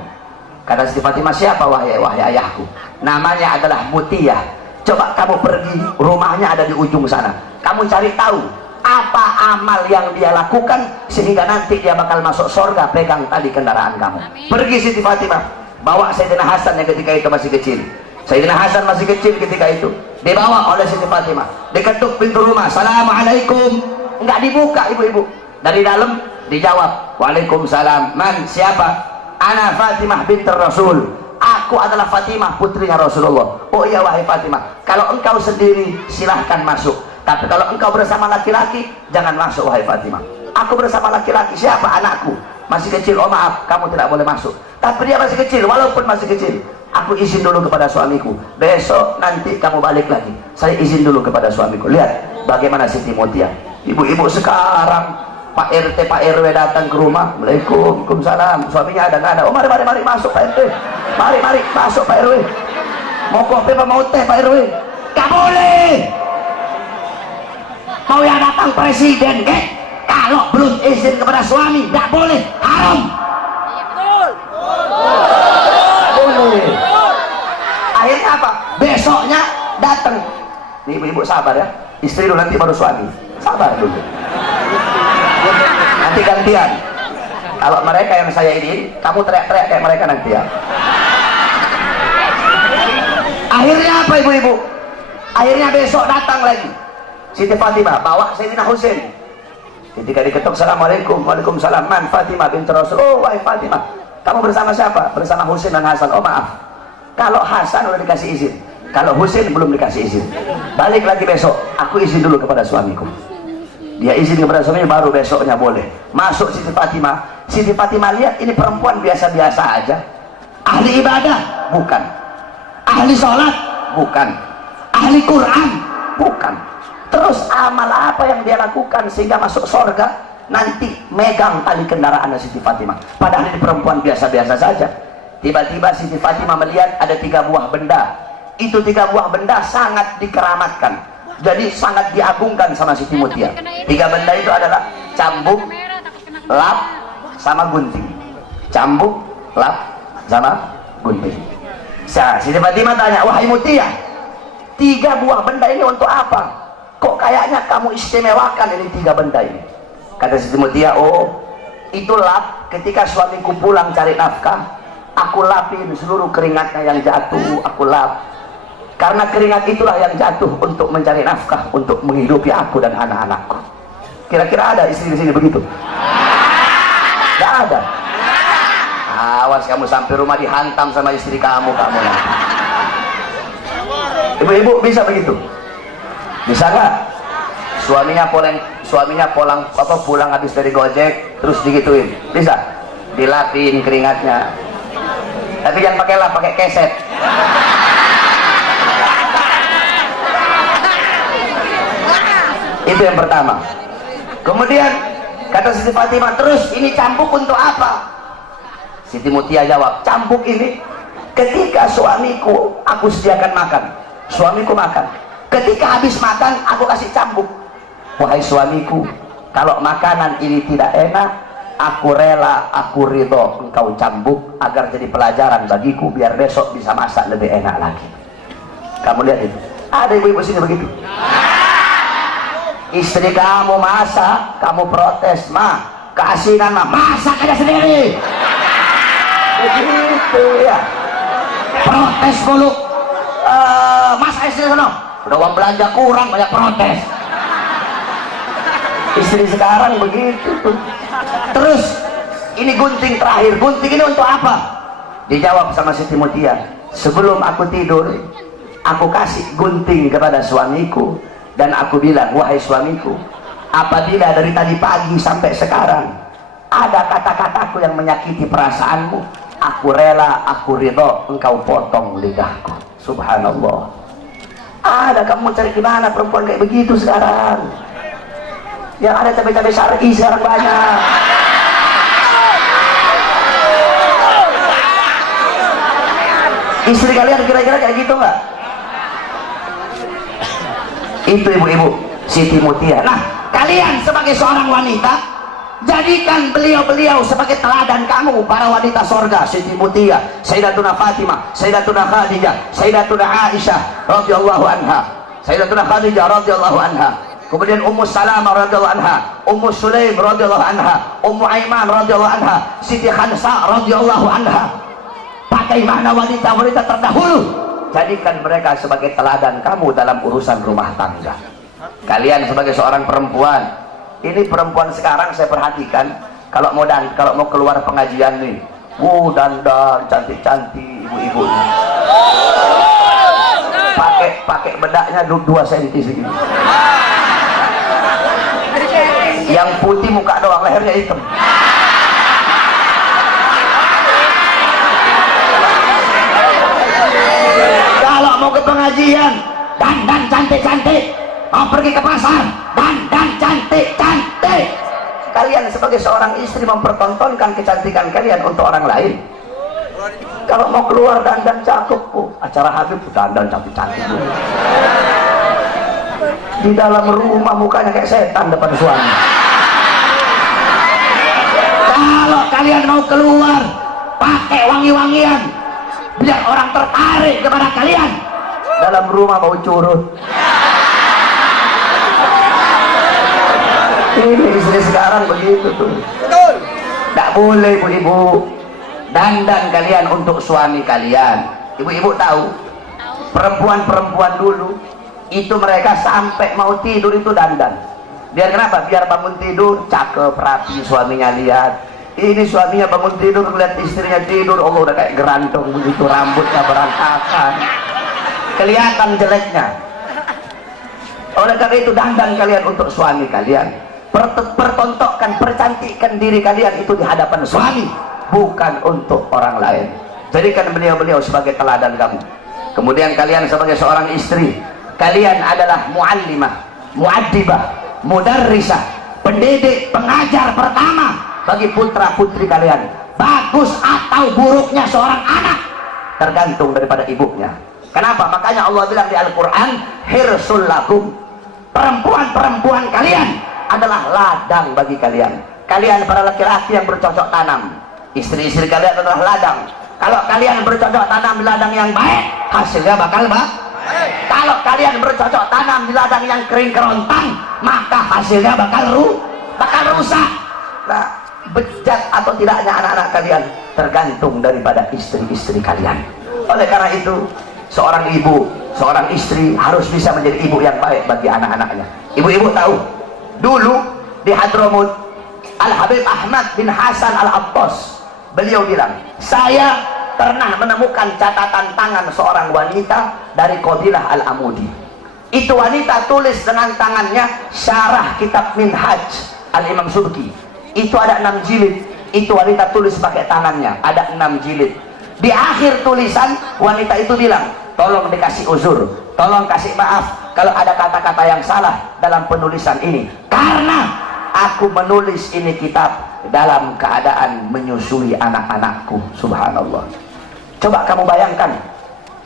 Kata Siti Fatimah, siapa wahai ayahku? Namanya adalah Mutiyah. Coba kamu pergi, rumahnya ada di ujung sana, kamu cari tahu apa amal yang dia lakukan sehingga nanti dia bakal masuk surga pegang tali kendaraan kamu. Amin. Pergi Siti Fatimah, bawa Sayyidina Hasan yang ketika itu masih kecil. Sayyidina Hasan masih kecil ketika itu, dibawa oleh Siti Fatimah, diketuk pintu rumah, assalamualaikum, enggak dibuka ibu-ibu. Dari dalam dijawab, waalaikumsalam. Man, siapa? Ana Fatimah binti Rasul, aku adalah Fatimah putrinya Rasulullah. Oh iya wahai Fatimah, kalau engkau sendiri silahkan masuk, tapi kalau engkau bersama laki-laki, jangan masuk wahai Fatimah. Aku bersama laki-laki, siapa? Anakku masih kecil, oh maaf, kamu tidak boleh masuk. Tapi dia masih kecil, walaupun masih kecil, aku izin dulu kepada suamiku, besok nanti kamu balik lagi, saya izin dulu kepada suamiku. Lihat bagaimana Siti Mutia. Ibu-ibu sekarang, Pak RT, Pak RW datang ke rumah, Waalaikumsalam, suaminya ada nggak ada? Oh mari masuk Pak RT, mari masuk Pak RW. Mau kopi apa mau teh Pak RW? Gak boleh. Mau yang datang presiden, kalau belum izin kepada suami, gak boleh, haram. Boleh. Akhirnya apa? Besoknya datang. Ibu-ibu sabar ya, istri dulu nanti baru suami. Sabar dulu. Nanti gantian. Kalau mereka yang saya ini, kamu teriak-teriak kayak mereka nanti ya. Akhirnya apa ibu-ibu? Akhirnya besok datang lagi Siti Fatimah, bawa Sayyidina Husain. Ketika diketuk, assalamualaikum, waalaikumsalam. Man, Fatimah binti Rasul. Oh wahai Fatimah, kamu bersama siapa? Bersama Husain dan Hasan. Oh maaf, kalau Hasan udah dikasih izin, kalau Husain belum dikasih izin. Balik lagi besok, aku izin dulu kepada suamiku. Dia izin kepada suaminya, baru besoknya boleh masuk Siti Fatimah. Siti Fatimah lihat ini perempuan biasa-biasa aja, ahli ibadah bukan, ahli sholat bukan, ahli Quran bukan. Terus amal apa yang dia lakukan sehingga masuk surga? Nanti megang tali kendaraan Siti Fatimah, padahal ini perempuan biasa-biasa saja. Tiba-tiba Siti Fatimah melihat ada 3 buah benda. Itu 3 buah benda sangat dikeramatkan, jadi sangat diagungkan sama Siti Mutia. 3 benda itu adalah cambuk, lap, sama gunting. Cambuk, lap, sama gunting. Siti Fatimah tanya, wahai Mutia, 3 buah benda ini untuk apa? Kok kayaknya kamu istimewakan ini 3 benda ini? Kata Siti Mutia, oh itu lap, ketika suamiku pulang cari nafkah, aku lapin seluruh keringatnya yang jatuh, aku lap. Karena keringat itulah yang jatuh untuk mencari nafkah, untuk menghidupi aku dan anak-anakku. Kira-kira ada istri di sini begitu? Tidak ada. Awas kamu sampai rumah dihantam sama istri kamu nanti. Ibu-ibu bisa begitu? Bisa nggak? Suaminya pulang habis dari gojek, terus digituin, bisa? Dilapin keringatnya. Tapi jangan pakai lap, pakai keset. Itu yang pertama. Kemudian kata Siti Fatimah, terus ini cambuk untuk apa? Siti Mutia jawab, cambuk ini ketika suamiku aku sediakan makan, suamiku makan, ketika habis makan aku kasih cambuk. Wahai suamiku, kalau makanan ini tidak enak, aku rela, aku ridho engkau cambuk agar jadi pelajaran bagiku, biar besok bisa masak lebih enak lagi. Kamu lihat itu, ada ibu-ibu sini begitu. Istri kamu masak, kamu protes, mah keasinan mah, masak aja sendiri. Begitu ya, protes mulu. Masak istri sana, udah uang belanja kurang, banyak protes. Istri sekarang begitu tuh. Terus ini gunting terakhir, gunting ini untuk apa? Dijawab sama Siti Mutia, sebelum aku tidur aku kasih gunting kepada suamiku dan aku bilang, wahai suamiku, apabila dari tadi pagi sampai sekarang ada kata-kataku yang menyakiti perasaanmu, aku rela, aku ridho engkau potong lidahku. Subhanallah. Ada, kamu cari di mana perempuan kayak begitu sekarang? Yang ada cabai-cabai syar'i sekarang banyak. Istri kalian kira-kira kayak gitu nggak? Itu ibu-ibu Siti Mutia. Nah, kalian sebagai seorang wanita, jadikan beliau-beliau sebagai teladan kamu, para wanita sorga. Siti Mutia, Sayyidatuna Fatimah, Sayyidatuna Khadijah, Sayyidatuna Aisyah radhiyallahu anha, Sayyidatuna Khadijah radhiyallahu anha, kemudian Ummu Salamah radhiyallahu anha, Ummu Sulaim radhiyallahu anha, Ummu Aiman radhiyallahu anha, Siti Khansa radhiyallahu anha. Bagaimana wanita-wanita terdahulu, jadikan mereka sebagai teladan kamu dalam urusan rumah tangga. Kalian sebagai seorang perempuan, ini perempuan sekarang saya perhatikan, kalau mau keluar pengajian nih, dandan cantik-cantik ibu-ibu, pakai bedaknya 2 cm segini, yang putih muka doang, lehernya hitam. Kalau mau ke pengajian, dandan cantik-cantik. Mau pergi ke pasar, dandan cantik-cantik. Kalian sebagai seorang istri mempertontonkan kecantikan kalian untuk orang lain. Kalau mau keluar dandan cakep, acara Habib dandan cantik-cantik. Di dalam rumah mukanya kayak setan depan suami. Kalau kalian mau keluar, pakai wangi-wangian, biar orang tertarik kepada kalian. Dalam rumah bau curut. Ini istri sekarang begitu tuh. Betul. Tidak boleh ibu-ibu. Dandan kalian untuk suami kalian. Ibu-ibu tahu, perempuan-perempuan dulu itu mereka sampai mau tidur itu dandan. Biar kenapa? Biar bangun tidur cakep, rapi, suaminya lihat. Ini suaminya bangun tidur melihat istrinya tidur, Allah udah kayak gerantong begitu, rambutnya berantakan, kelihatan jeleknya. Oleh karena itu dandan kalian untuk suami kalian. Pertontonkan, percantikkan diri kalian itu di hadapan suami, bukan untuk orang lain. Jadikan beliau-beliau sebagai teladan kamu. Kemudian kalian sebagai seorang istri, kalian adalah muallimah, muaddibah, mudarrisah, pendidik, pengajar pertama bagi putra-putri kalian. Bagus atau buruknya seorang anak tergantung daripada ibunya. Kenapa? Makanya Allah bilang di Al-Quran, hirsul lakum, perempuan-perempuan kalian adalah ladang bagi kalian. Kalian para laki-laki yang bercocok tanam, istri-istri kalian adalah ladang. Kalau kalian bercocok tanam di ladang yang baik, hasilnya bakal baik. Kalau kalian bercocok tanam di ladang yang kering kerontang, maka hasilnya bakal rusak. Nah, bejat atau tidaknya anak-anak kalian tergantung daripada istri-istri kalian. Oleh karena itu, seorang ibu, seorang istri harus bisa menjadi ibu yang baik bagi anak-anaknya. Ibu-ibu tahu, dulu di Hadramut, Al-Habib Ahmad bin Hasan Al-Abbas, beliau bilang, saya pernah menemukan catatan tangan seorang wanita dari Qabilah Al-Amudi. Itu wanita tulis dengan tangannya syarah kitab Minhaj Al-Imam Subki. Itu ada 6 jilid. Itu wanita tulis pakai tangannya, ada 6 jilid. Di akhir tulisan wanita itu bilang, tolong dikasih uzur, tolong kasih maaf kalau ada kata-kata yang salah dalam penulisan ini, karena aku menulis ini kitab dalam keadaan menyusui anak-anakku. Subhanallah. Coba kamu bayangkan,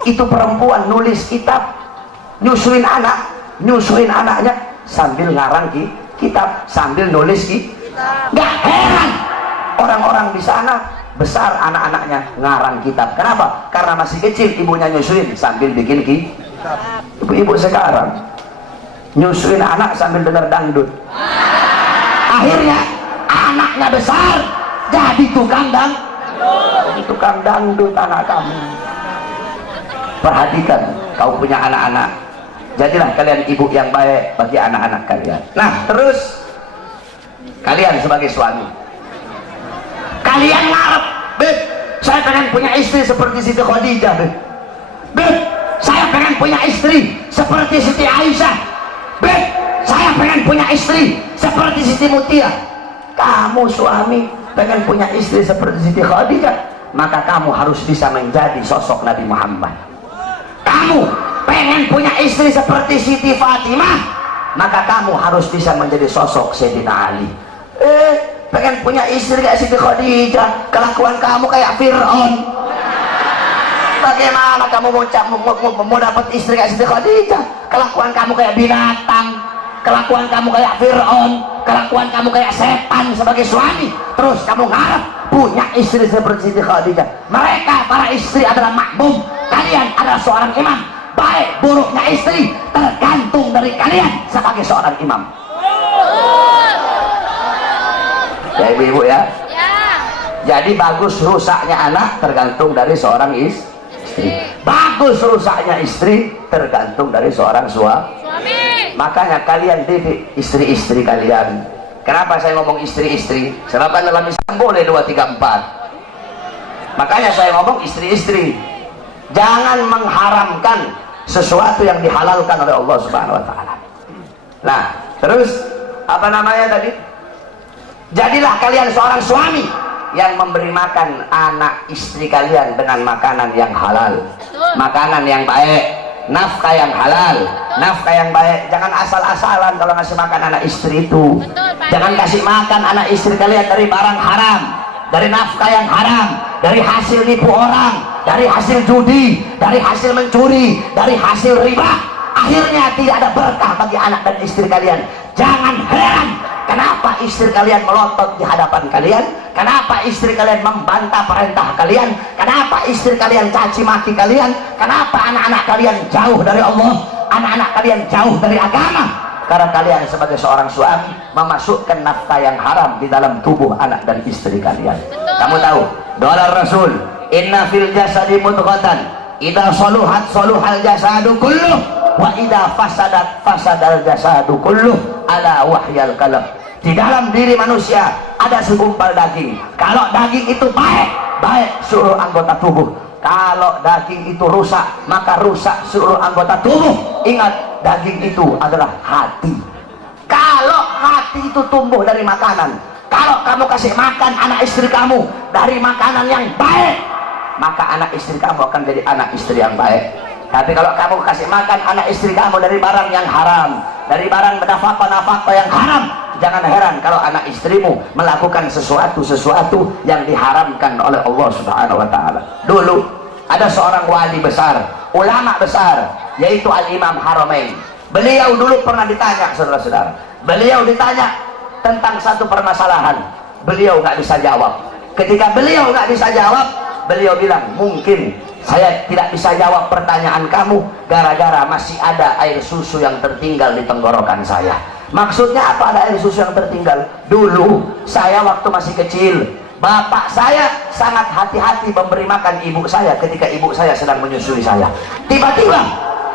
itu perempuan nulis kitab, nyusuin anaknya sambil ngarang kitab, sambil nulis kitab. Gak heran orang-orang di sana besar anak-anaknya ngarang kitab. Kenapa? Karena masih kecil ibunya nyusuin sambil bikin kitab. Ibu-ibu sekarang nyusuin anak sambil dengar dangdut. Akhirnya anaknya besar jadi tukang dangdut anak kamu. Perhatikan, kau punya anak-anak, jadilah kalian ibu yang baik bagi anak-anak kalian. Nah, terus kalian sebagai suami, kalian ngarep, Beb, saya pengen punya istri seperti Siti Khadijah, Beb, saya pengen punya istri seperti Siti Aisyah, Beb, saya pengen punya istri seperti Siti Mutia. Kamu suami pengen punya istri seperti Siti Khadijah, maka kamu harus bisa menjadi sosok Nabi Muhammad. Kamu pengen punya istri seperti Siti Fatimah, maka kamu harus bisa menjadi sosok Sayyidina Ali. Pengen punya istri kayak Siti Khadijah, kelakuan kamu kayak Fir'aun. Bagaimana kamu mau dapat istri kayak Siti Khadijah? Kelakuan kamu kayak binatang, kelakuan kamu kayak Fir'aun, kelakuan kamu kayak setan sebagai suami. Terus kamu ngarep punya istri seperti Siti Khadijah. Mereka para istri adalah makmum, kalian adalah seorang imam. Baik buruknya istri tergantung dari kalian sebagai seorang imam. Ya ibu-ibu ya. Jadi bagus rusaknya anak tergantung dari seorang istri. Bagus rusaknya istri tergantung dari seorang suami. Makanya kalian didik istri-istri kalian. Kenapa saya ngomong istri-istri? Sebab kan dalam Islam boleh 2, 3, 4. Makanya saya ngomong istri-istri. Jangan mengharamkan sesuatu yang dihalalkan oleh Allah Subhanahu wa taala. Nah, terus apa namanya tadi? Jadilah kalian seorang suami yang memberi makan anak istri kalian dengan makanan yang halal, makanan yang baik, nafkah yang halal, nafkah yang baik. Jangan asal-asalan kalau ngasih makan anak istri itu. Jangan kasih makan anak istri kalian dari barang haram, dari nafkah yang haram, dari hasil nipu orang, dari hasil judi, dari hasil mencuri, dari hasil riba. Akhirnya tidak ada berkah bagi anak dan istri kalian. Jangan heran kenapa istri kalian melotot di hadapan kalian, kenapa istri kalian membantah perintah kalian, kenapa istri kalian caci maki kalian, kenapa anak-anak kalian jauh dari Allah, anak-anak kalian jauh dari agama. Karena kalian sebagai seorang suami memasukkan nafkah yang haram di dalam tubuh anak dan istri kalian. Kamu tahu doa Rasul, inna fil jasadi mudghatan idza saluhat saluhal jasadu kulluh wa idza fasadat fasadal jasadu kulluh ala wahyal qalb. Di dalam diri manusia ada segumpal daging. Kalau daging itu baik, baik seluruh anggota tubuh. Kalau daging itu rusak, maka rusak seluruh anggota tubuh. Ingat, daging itu adalah hati. Kalau hati itu tumbuh dari makanan, kalau kamu kasih makan anak istri kamu dari makanan yang baik, maka anak istri kamu akan jadi anak istri yang baik. Tapi kalau kamu kasih makan anak istri kamu dari barang yang haram, dari barang nafkah yang haram, jangan heran kalau anak istrimu melakukan sesuatu yang diharamkan oleh Allah Subhanahu wa taala. Dulu ada seorang wali besar, ulama besar, yaitu Al-Imam Haramain. Beliau dulu pernah ditanya, saudara-saudara. Beliau ditanya tentang satu permasalahan. Beliau nggak bisa jawab. Ketika beliau nggak bisa jawab, beliau bilang, mungkin saya tidak bisa jawab pertanyaan kamu gara-gara masih ada air susu yang tertinggal di tenggorokan saya. Maksudnya apa ada air susu yang tertinggal? Dulu saya waktu masih kecil, bapak saya sangat hati-hati memberi makan ibu saya ketika ibu saya sedang menyusui saya. Tiba-tiba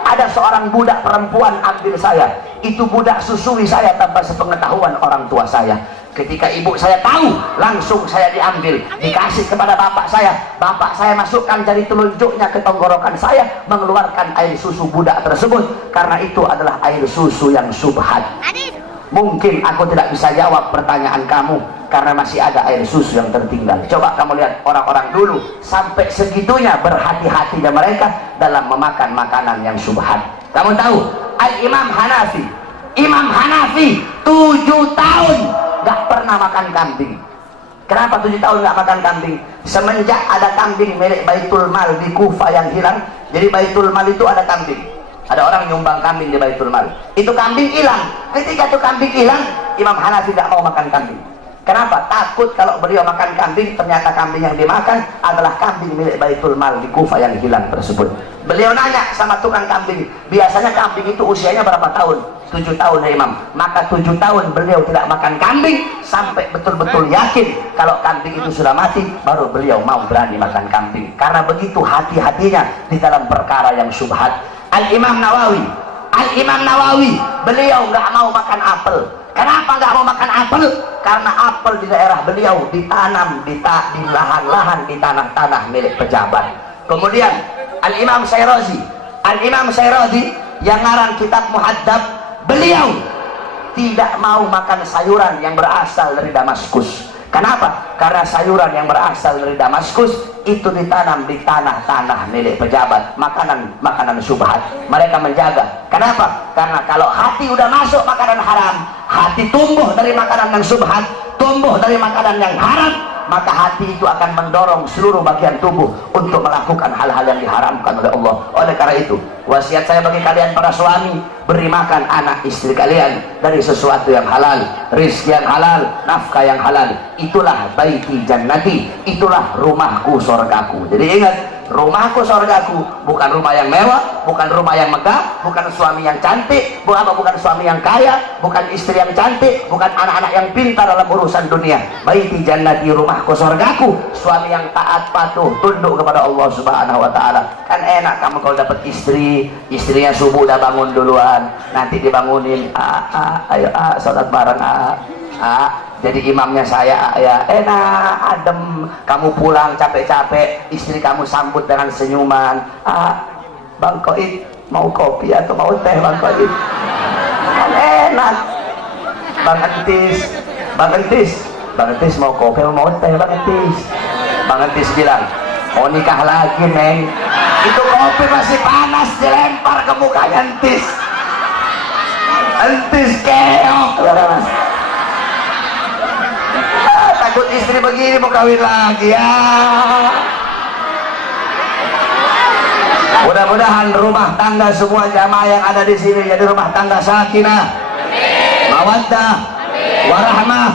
ada seorang budak perempuan ambil saya. Itu budak susui saya tanpa sepengetahuan orang tua saya. Ketika ibu saya tahu, langsung saya diambil, dikasih kepada bapak saya. Bapak saya masukkan jari telunjuknya ke tenggorokan saya, mengeluarkan air susu budak tersebut. Karena itu adalah air susu yang subhat. Mungkin aku tidak bisa jawab pertanyaan kamu karena masih ada air susu yang tertinggal. Coba kamu lihat orang-orang dulu sampai segitunya berhati-hatinya mereka dalam memakan makanan yang subhat. Kamu tahu Al-Imam Hanafi. Imam Hanafi 7 tahun nggak pernah makan kambing. Kenapa 7 tahun nggak makan kambing? Semenjak ada kambing milik Baitul Mal di Kufah yang hilang, jadi Baitul Mal itu ada kambing. Ada orang nyumbang kambing di Baitul Mal. Itu kambing hilang. Ketika itu kambing hilang, Imam Hanafi nggak mau makan kambing. Kenapa? Takut kalau beliau makan kambing, ternyata kambing yang dimakan adalah kambing milik Baitul Mal di Kufah yang hilang tersebut. Beliau nanya sama tukang kambing, biasanya kambing itu usianya berapa tahun? 7 tahun ya Imam. Maka 7 tahun beliau tidak makan kambing sampai betul-betul yakin kalau kambing itu sudah mati, baru beliau mau berani makan kambing. Karena begitu hati-hatinya di dalam perkara yang syubhat. Al-Imam Nawawi, beliau nggak mau makan apel. Kenapa nggak mau makan apel? Karena apel di daerah beliau ditanam di lahan-lahan, di tanah-tanah milik pejabat. Kemudian Al-Imam Syirazi yang ngarang kitab Muhaddab, beliau tidak mau makan sayuran yang berasal dari Damaskus. Kenapa? Karena sayuran yang berasal dari Damaskus itu ditanam di tanah-tanah milik pejabat, makanan syubhat. Mereka menjaga. Kenapa? Karena kalau hati udah masuk makanan haram, hati tumbuh dari makanan yang syubhat, tumbuh dari makanan yang haram, maka hati itu akan mendorong seluruh bagian tubuh untuk melakukan hal-hal yang diharamkan oleh Allah. Oleh karena itu, wasiat saya bagi kalian para suami, beri makan anak istri kalian dari sesuatu yang halal, rizki yang halal, nafkah yang halal. Itulah baiti jannati, itulah rumahku sorgaku. Jadi ingat, rumahku sorgaku bukan rumah yang mewah, bukan rumah yang megah, bukan suami yang cantik, bukan suami yang kaya, bukan istri yang cantik, bukan anak-anak yang pintar dalam urusan dunia. Baiti jannati, rumahku sorgaku, suami yang taat patuh tunduk kepada Allah Subhanahu wa taala. Kan enak kamu kalau dapat istrinya subuh udah bangun duluan, nanti dibangunin, ayo salat bareng, jadi imamnya saya, ya enak, adem. Kamu pulang capek-capek, istri kamu sambut dengan senyuman. Bang Koid, mau kopi atau mau teh Bang Koid? Kan enak. Bang Entis mau kopi atau mau teh Bang Entis? Bang Entis bilang, mau nikah lagi Neng. Itu kopi masih panas dilempar ke mukanya Entis. Entis keok. Takut istri begini mau kawin lagi ya. Mudah-mudahan rumah tangga semua jamaah yang ada di sini jadi rumah tangga sakinah, mawaddah, warahmah.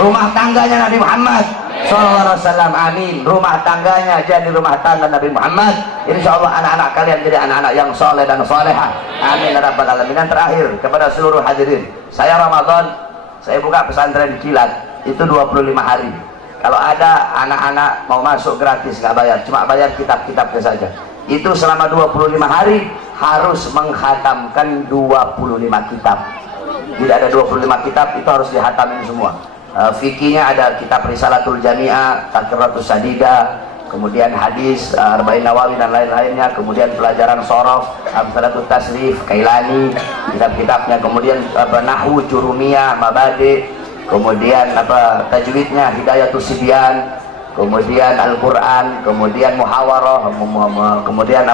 Rumah tangganya Nabi Muhammad SAW, amin. Rumah tangganya jadi rumah tangga Nabi Muhammad. Insya Allah anak-anak kalian jadi anak-anak yang soleh dan soleha, amin ya rabbal alamin. Dan terakhir kepada seluruh hadirin, saya Ramadan saya buka pesantren kilat itu 25 hari. Kalau ada anak-anak mau masuk gratis, nggak bayar, cuma bayar kitab-kitabnya saja. Itu selama 25 hari harus menghatamkan 25 kitab. Jadi ada 25 kitab itu harus dihatamin semua. Fikihnya ada kitab Risalatul Jami'ah, Taqratus Sadida, kemudian hadis, Arba'in Nawawi dan lain-lainnya, kemudian pelajaran Shorof, Amsalatul Tasrif, Kailani, kitab-kitabnya, kemudian Nahwu, Jurumiyah, Mabadi, kemudian tajwidnya Hidayatus Sibyan, kemudian Al-Quran, kemudian Muhawarah, kemudian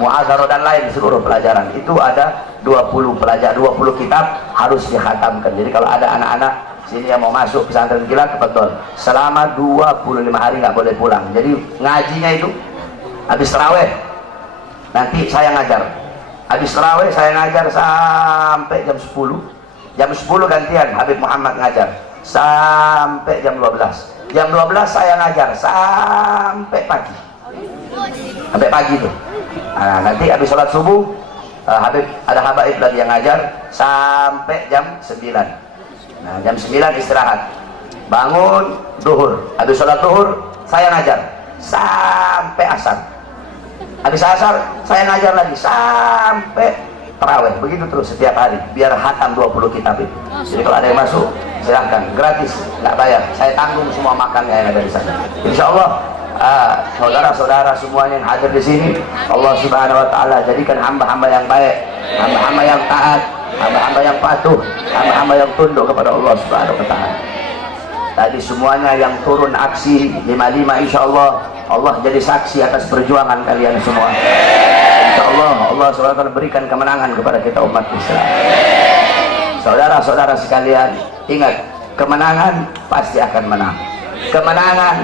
Mu'adzarah dan lain seluruh pelajaran. Itu ada 20 kitab harus dihatamkan. Jadi kalau ada anak-anak sini yang mau masuk pesantren kilat, betul, selama 25 hari nggak boleh pulang. Jadi ngajinya itu habis tarawih nanti saya ngajar, habis tarawih saya ngajar sampai jam 10. Jam 10 gantian Habib Muhammad ngajar sampai jam 12. Jam 12 saya ngajar sampai pagi. Sampai pagi tuh. Nah, nanti habis sholat subuh Habib ada habaib lagi yang ngajar sampai jam 9. Nah, jam 9 istirahat. Bangun duhur. Habis sholat duhur saya ngajar sampai asar. Habis asar saya ngajar lagi sampai tarawih. Begitu terus setiap hari biar hatam 20 kitab itu. Jadi kalau ada yang masuk silahkan, gratis, nggak bayar. Saya tanggung semua makannya yang ada di sana. Insya Allah saudara-saudara semuanya yang hadir di sini, Allah Subhanahu Wa Taala jadikan hamba-hamba yang baik, hamba-hamba yang taat, hamba-hamba yang patuh, hamba-hamba yang tunduk kepada Allah Subhanahu Wa Taala. Tadi semuanya yang turun aksi 55, insya Allah Allah jadi saksi atas perjuangan kalian semua. Insya Allah Allah SWT berikan kemenangan kepada kita umat Islam. Saudara-saudara sekalian, ingat, kemenangan pasti akan menang. Kemenangan,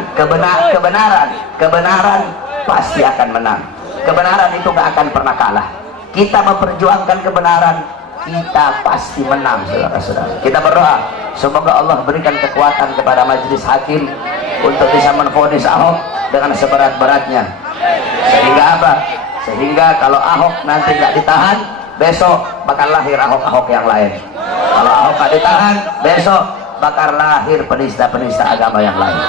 kebenaran pasti akan menang. Kebenaran itu gak akan pernah kalah. Kita memperjuangkan kebenaran, kita pasti menang, saudara-saudara. Kita berdoa semoga Allah berikan kekuatan kepada majelis hakim untuk bisa menvonis Ahok dengan seberat-beratnya. Sehingga apa? Sehingga kalau Ahok nanti nggak ditahan, besok bakal lahir Ahok-Ahok yang lain. Kalau Ahok nggak ditahan, besok bakal lahir penista-penista agama yang lain.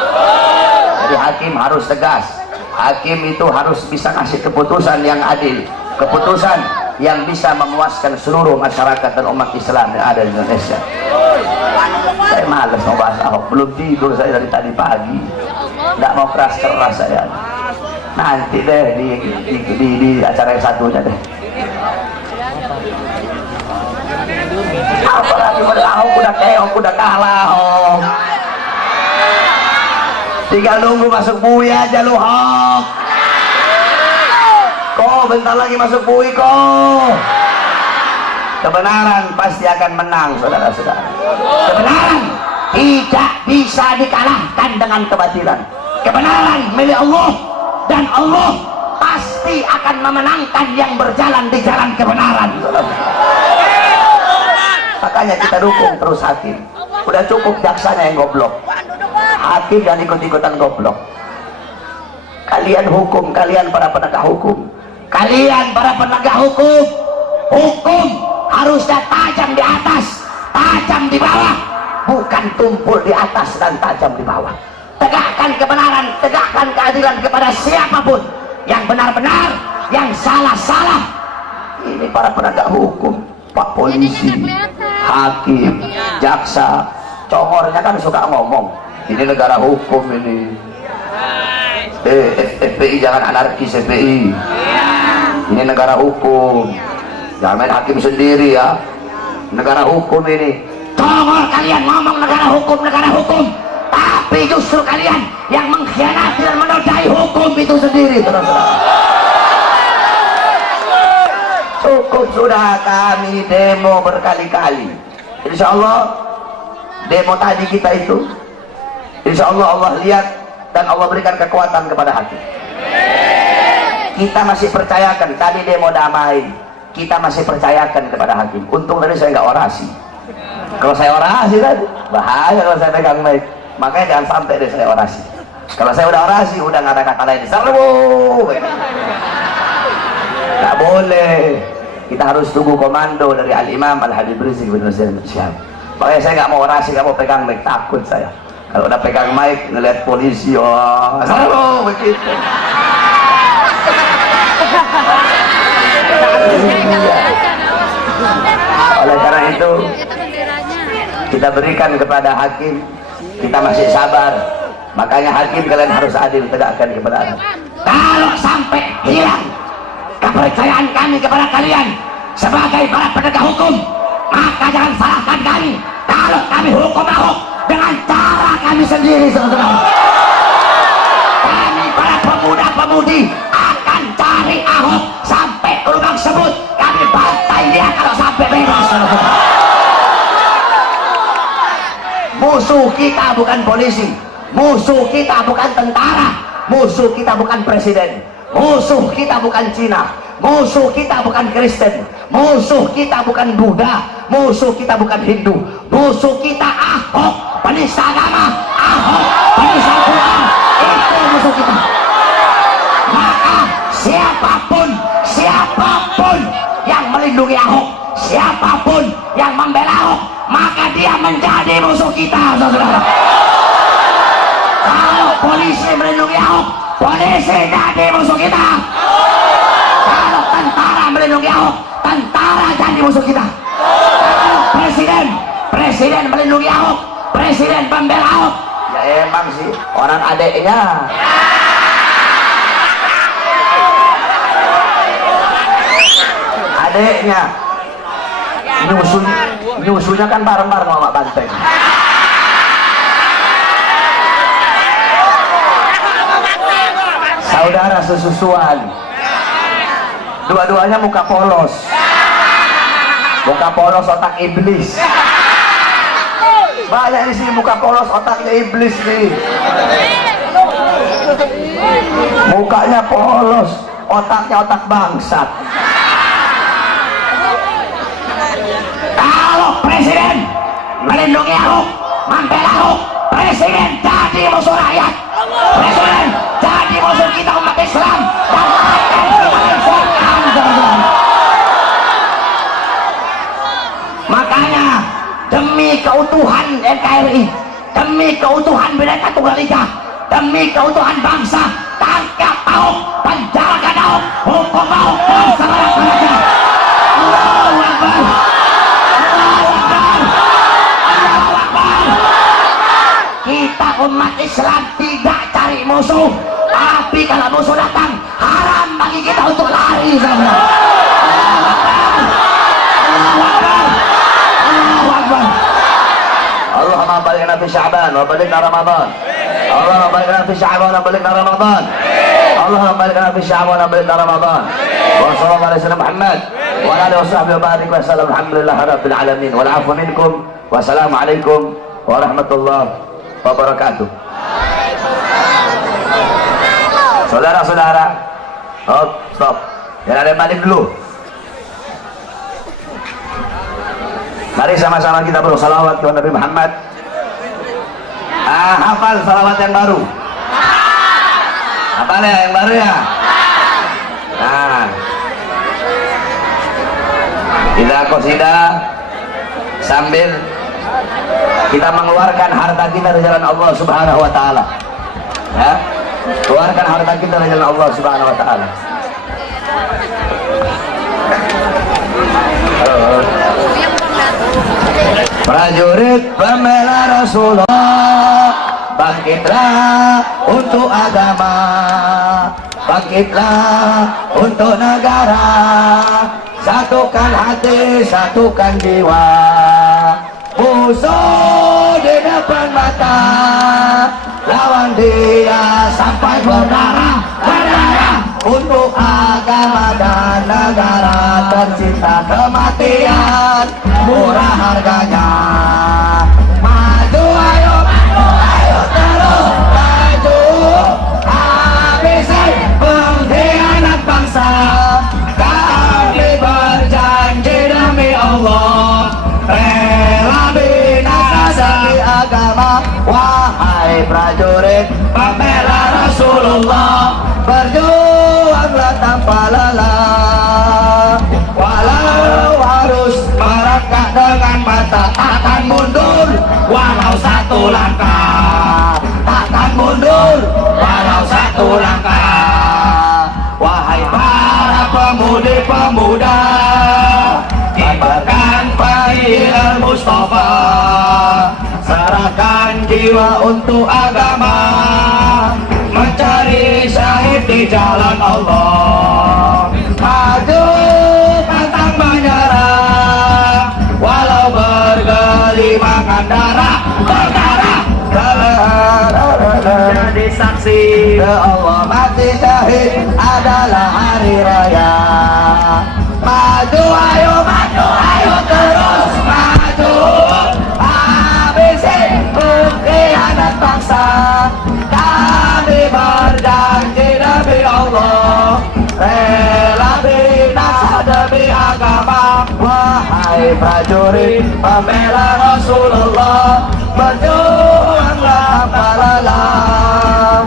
Jadi hakim harus tegas. Hakim itu harus bisa kasih keputusan yang adil, keputusan yang bisa memuaskan seluruh masyarakat dan umat Islam yang ada di Indonesia. Saya malas mau bahas Ahok, belum tidur saya dari tadi pagi, nggak mau keras-keras saya. Nanti deh di acara yang satunya deh. Apalagi pada Ahok udah keok, udah kalah Ahok. Tinggal nunggu masuk bui aja lu Ahok. Kok bentar lagi masuk bui kok. Kebenaran pasti akan menang, saudara-saudara. Kebenaran tidak bisa dikalahkan dengan kebatilan. Kebenaran milik Allah, dan Allah pasti akan memenangkan yang berjalan di jalan kebenaran. Makanya kita dukung terus hakim. Udah cukup jaksanya yang goblok, hakim dan ikut-ikutan goblok. Kalian hukum, kalian para penegak hukum, kalian para penegak hukum, hukum harusnya tajam di atas, tajam di bawah, bukan tumpul di atas dan tajam di bawah. Tegakkan kebenaran, tegakkan keadilan kepada siapapun, yang benar-benar, yang salah-salah. Ini para penegak hukum, Pak Polisi, hakim, jaksa, congornya kan suka ngomong, ini negara hukum ini. FPI jangan anarkis FPI. Ini negara hukum. Jangan main hakim sendiri ya. Negara hukum ini. Congor kalian ngomong negara hukum, tapi justru kalian yang mengkhianati dan menodai hukum itu sendiri, saudara-saudara. Cukup sudah, kami demo berkali-kali. Insya Allah demo tadi kita itu, insya Allah Allah lihat dan Allah berikan kekuatan kepada hati. Kita masih percayakan, tadi demo damai, kita masih percayakan kepada hakim. Untung tadi saya nggak orasi. Kalau saya orasi tadi bahaya kalau saya pegang mic. Makanya jangan sampai deh saya orasi. Kalau saya udah orasi, udah nggak ada kata lain, serbu. Nggak boleh. Kita harus tunggu komando dari Al-Imam Al-Habib Rizik bin Hussein Syihab. Makanya saya nggak mau orasi, nggak mau pegang mic, takut saya. Kalau udah pegang mic, ngeliat polisi, oh, serbu begitu. Oleh karena itu, kita berikan kepada hakim. Kita masih sabar. Makanya hakim kalian harus adil, tegakkan kebenaran. Kalau sampai hilang kepercayaan kami kepada kalian sebagai para penegak hukum, maka jangan salahkan kami kalau kami hukum Ahok dengan cara kami sendiri, saudara. Kami para pemuda-pemudi akan cari Ahok sampai ke lubang sebut. Kami bantai dia kalau sampai bebas, saudara. Musuh kita bukan polisi, musuh kita bukan tentara, musuh kita bukan presiden, musuh kita bukan Cina, musuh kita bukan Kristen, musuh kita bukan Buddha, musuh kita bukan Hindu, musuh kita Ahok, penista agama, Ahok, penista Quran. Itu musuh kita. Maka siapapun yang melindungi Ahok, siapapun yang membela Ahok, maka dia menjadi musuh kita, saudara. Kalau polisi melindungi Ahok, polisi jadi musuh kita. Kalau tentara melindungi Ahok, tentara jadi musuh kita. Kalau presiden melindungi Ahok, presiden pembela Ahok, ya emang sih orang adeknya. Adeknya nyusunya kan bareng-bareng sama banteng. Saudara sesusuan, Dua-duanya muka polos. Muka polos otak iblis. Banyak di sini muka polos otaknya iblis nih. Mukanya polos, otaknya otak bangsat. Kalau presiden melindungi Ahok, membela Ahok, presiden jadi musuh rakyat. Presiden jadi musuh kita umat Islam. Makanya demi keutuhan NKRI, demi keutuhan Bhinneka Tunggal Ika, demi keutuhan bangsa, tangkap Ahok, penjarakan Ahok, hukum Ahok dan selanjutnya. Allahu Akbar, Allahu Akbar, Allahu Akbar. Kita umat Islam tidak cari musuh, tapi kalau musuh datang haram bagi kita untuk lari. Allahu Akbar, Allahu Akbar, Allahu Akbar. Allahumma balighna fi Sya'ban wa balighna Ramadan. Allahumma balighna fi Sya'ban wa balighna Ramadan. Allahumma balighna fi Sya'ban wa balighna Ramadan. Wa sallallahu alaihi wasallam Muhammad wa ala alihi washabbihi wa barik wa sallam. Alhamdulillahi rabbil alamin. Wal 'afwu minkum. Wassalamu alaikum warahmatullahi wabarakatuh. Saudara-saudara, oh, stop. Jangan ada yang balik dulu. Mari sama-sama kita bersalawat kepada Nabi Muhammad. Hafal salawat yang baru. Hafal ya yang baru ya. Nah, kita qasidah sambil kita mengeluarkan harta kita dari jalan Allah Subhanahu wa taala. Ya. Keluarkan harta kita dari jalan Allah Subhanahu wa taala. Prajurit pembela Rasulullah, bangkitlah untuk agama, bangkitlah untuk negara, satukan hati, satukan jiwa. Musuh di depan mata, lawan dia sampai berdarah, berdarah untuk agama dan negara. Tercinta kematian murah harganya. Maju ayo, maju ayo, terus maju. Habisi pengkhianat bangsa. Kami berjanji demi Allah, rela binasa demi agama. Wahai prajurit pembela Rasulullah, berjuanglah tanpa lelah. Walau harus merangkak dengan mata, takkan mundur walau satu langkah, takkan mundur walau satu langkah. Wahai para pemudi-pemuda, kibarkan Fahil Mustafa, serahkan jiwa untuk agama, mencari syahid di jalan Allah. Maju pantang menyerah, walau bergelimangan darah, berdarah, jadi saksi Allah. Mati syahid adalah hari raya. Maju ayo, maju ayo, terus maju. Habisi pengkhianat bangsa. Kami berjanji demi Allah, rela binasa demi agama. Wahai prajurit pembela Rasulullah, berjuanglah tanpa lelah.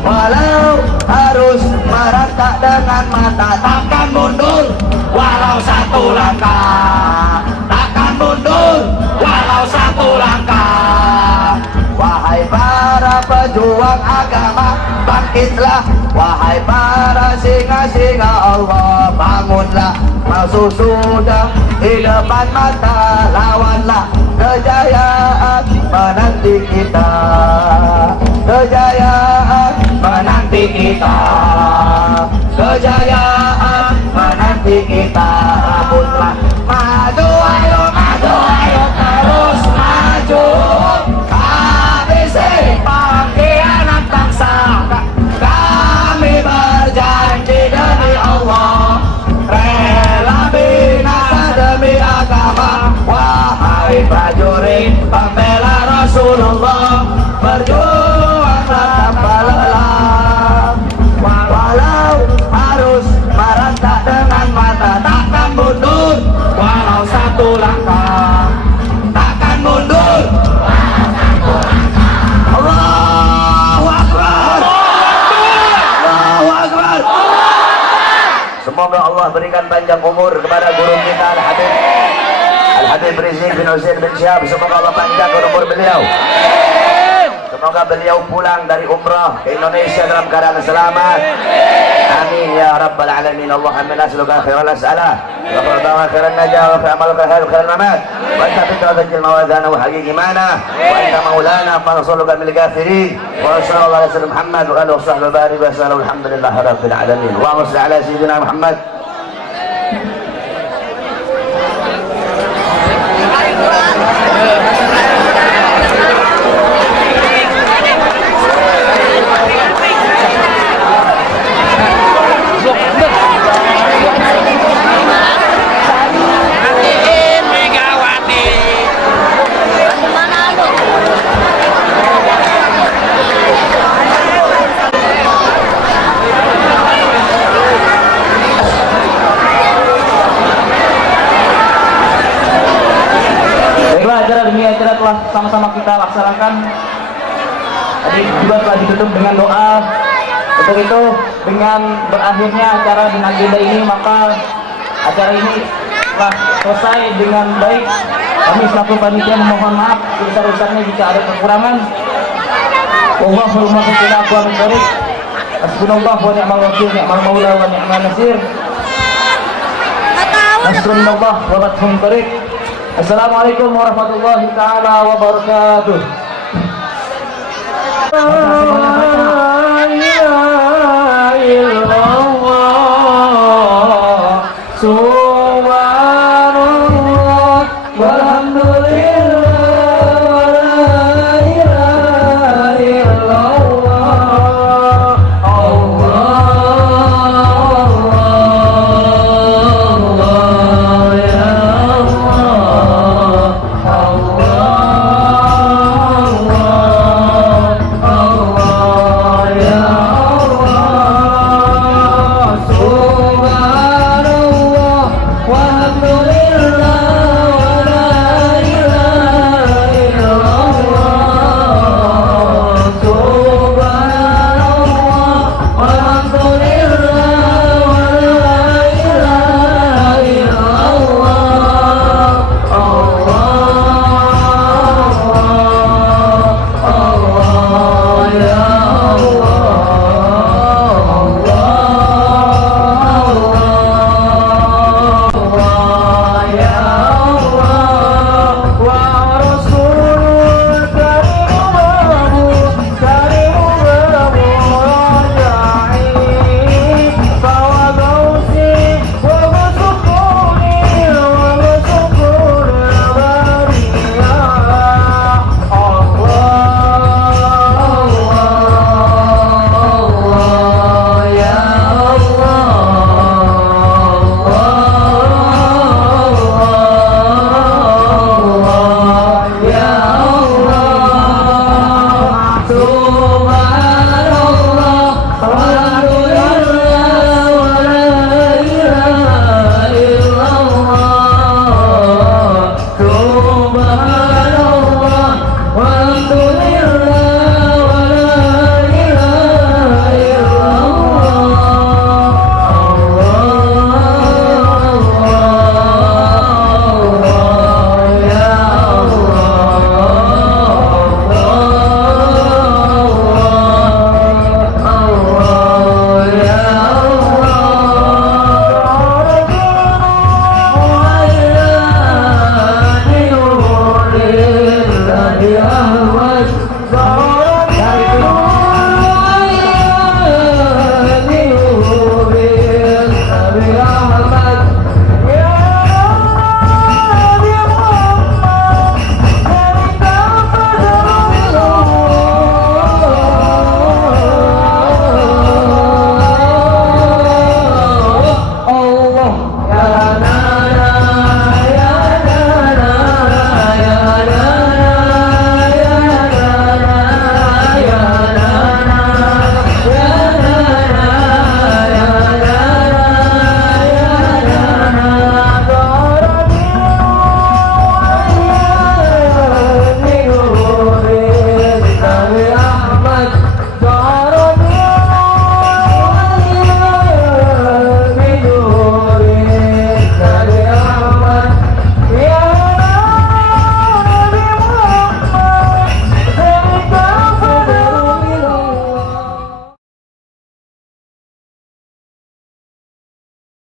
Walau harus merangkak dengan mata, takkan mundur walau satu langkah, takkan mundur walau satu langkah. Wahai para pejuang agama, bangkitlah. Wahai para singa-singa Allah, bangunlah. Musuh sudah di depan mata, lawanlah. Kejayaan menanti kita, kejayaan menanti kita, kejayaan menanti kita. Rebutlah. Maju ayo, maju ayo, terus maju. Habisi pengkhianat bangsa. Kami berjanji demi Allah, berjuanglah tanpa lelah. Walau harus merentak dengan mata, takkan mundur walau satu langkah, takkan mundur. Allahu Akbar, Allahu Akbar. Semoga Allah berikan panjang umur kepada guru kita Al-Habib Rizik bin Husain bin Syihab. Semoga Allah panjangkan umur beliau. Semoga beliau pulang dari umrah ke Indonesia dalam keadaan selamat. Amin ya rabbal alamin. Allahumma nas'aluka khairal as'alah wa khairan najah wa khairal khair khairal mamat wa anta bitajil mawadana wa haqiqi mana wa anta maulana fanasuluka bil kafirin wa sallallahu alaihi wasallam Muhammad wa alihi wasahbihi barik wa sallam. Alhamdulillah rabbil alamin. Wa salli ala sayyidina Muhammad. Acara telah sama-sama kita laksanakan. Tadi juga telah ditutup dengan doa. Untuk itu, dengan berakhirnya acara di agenda ini, maka acara ini telah selesai dengan baik. Kami selaku panitia memohon maaf sebesar-besarnya jika ada kekurangan. Wallahul muwaffiq ila aqwamit thoriq. Hasbunallah wa ni'mal wakil, ni'mal maula wa ni'mal nasir. Nasrullah wa fathun thoriq. Assalamualaikum warahmatullahi taala wabarakatuh.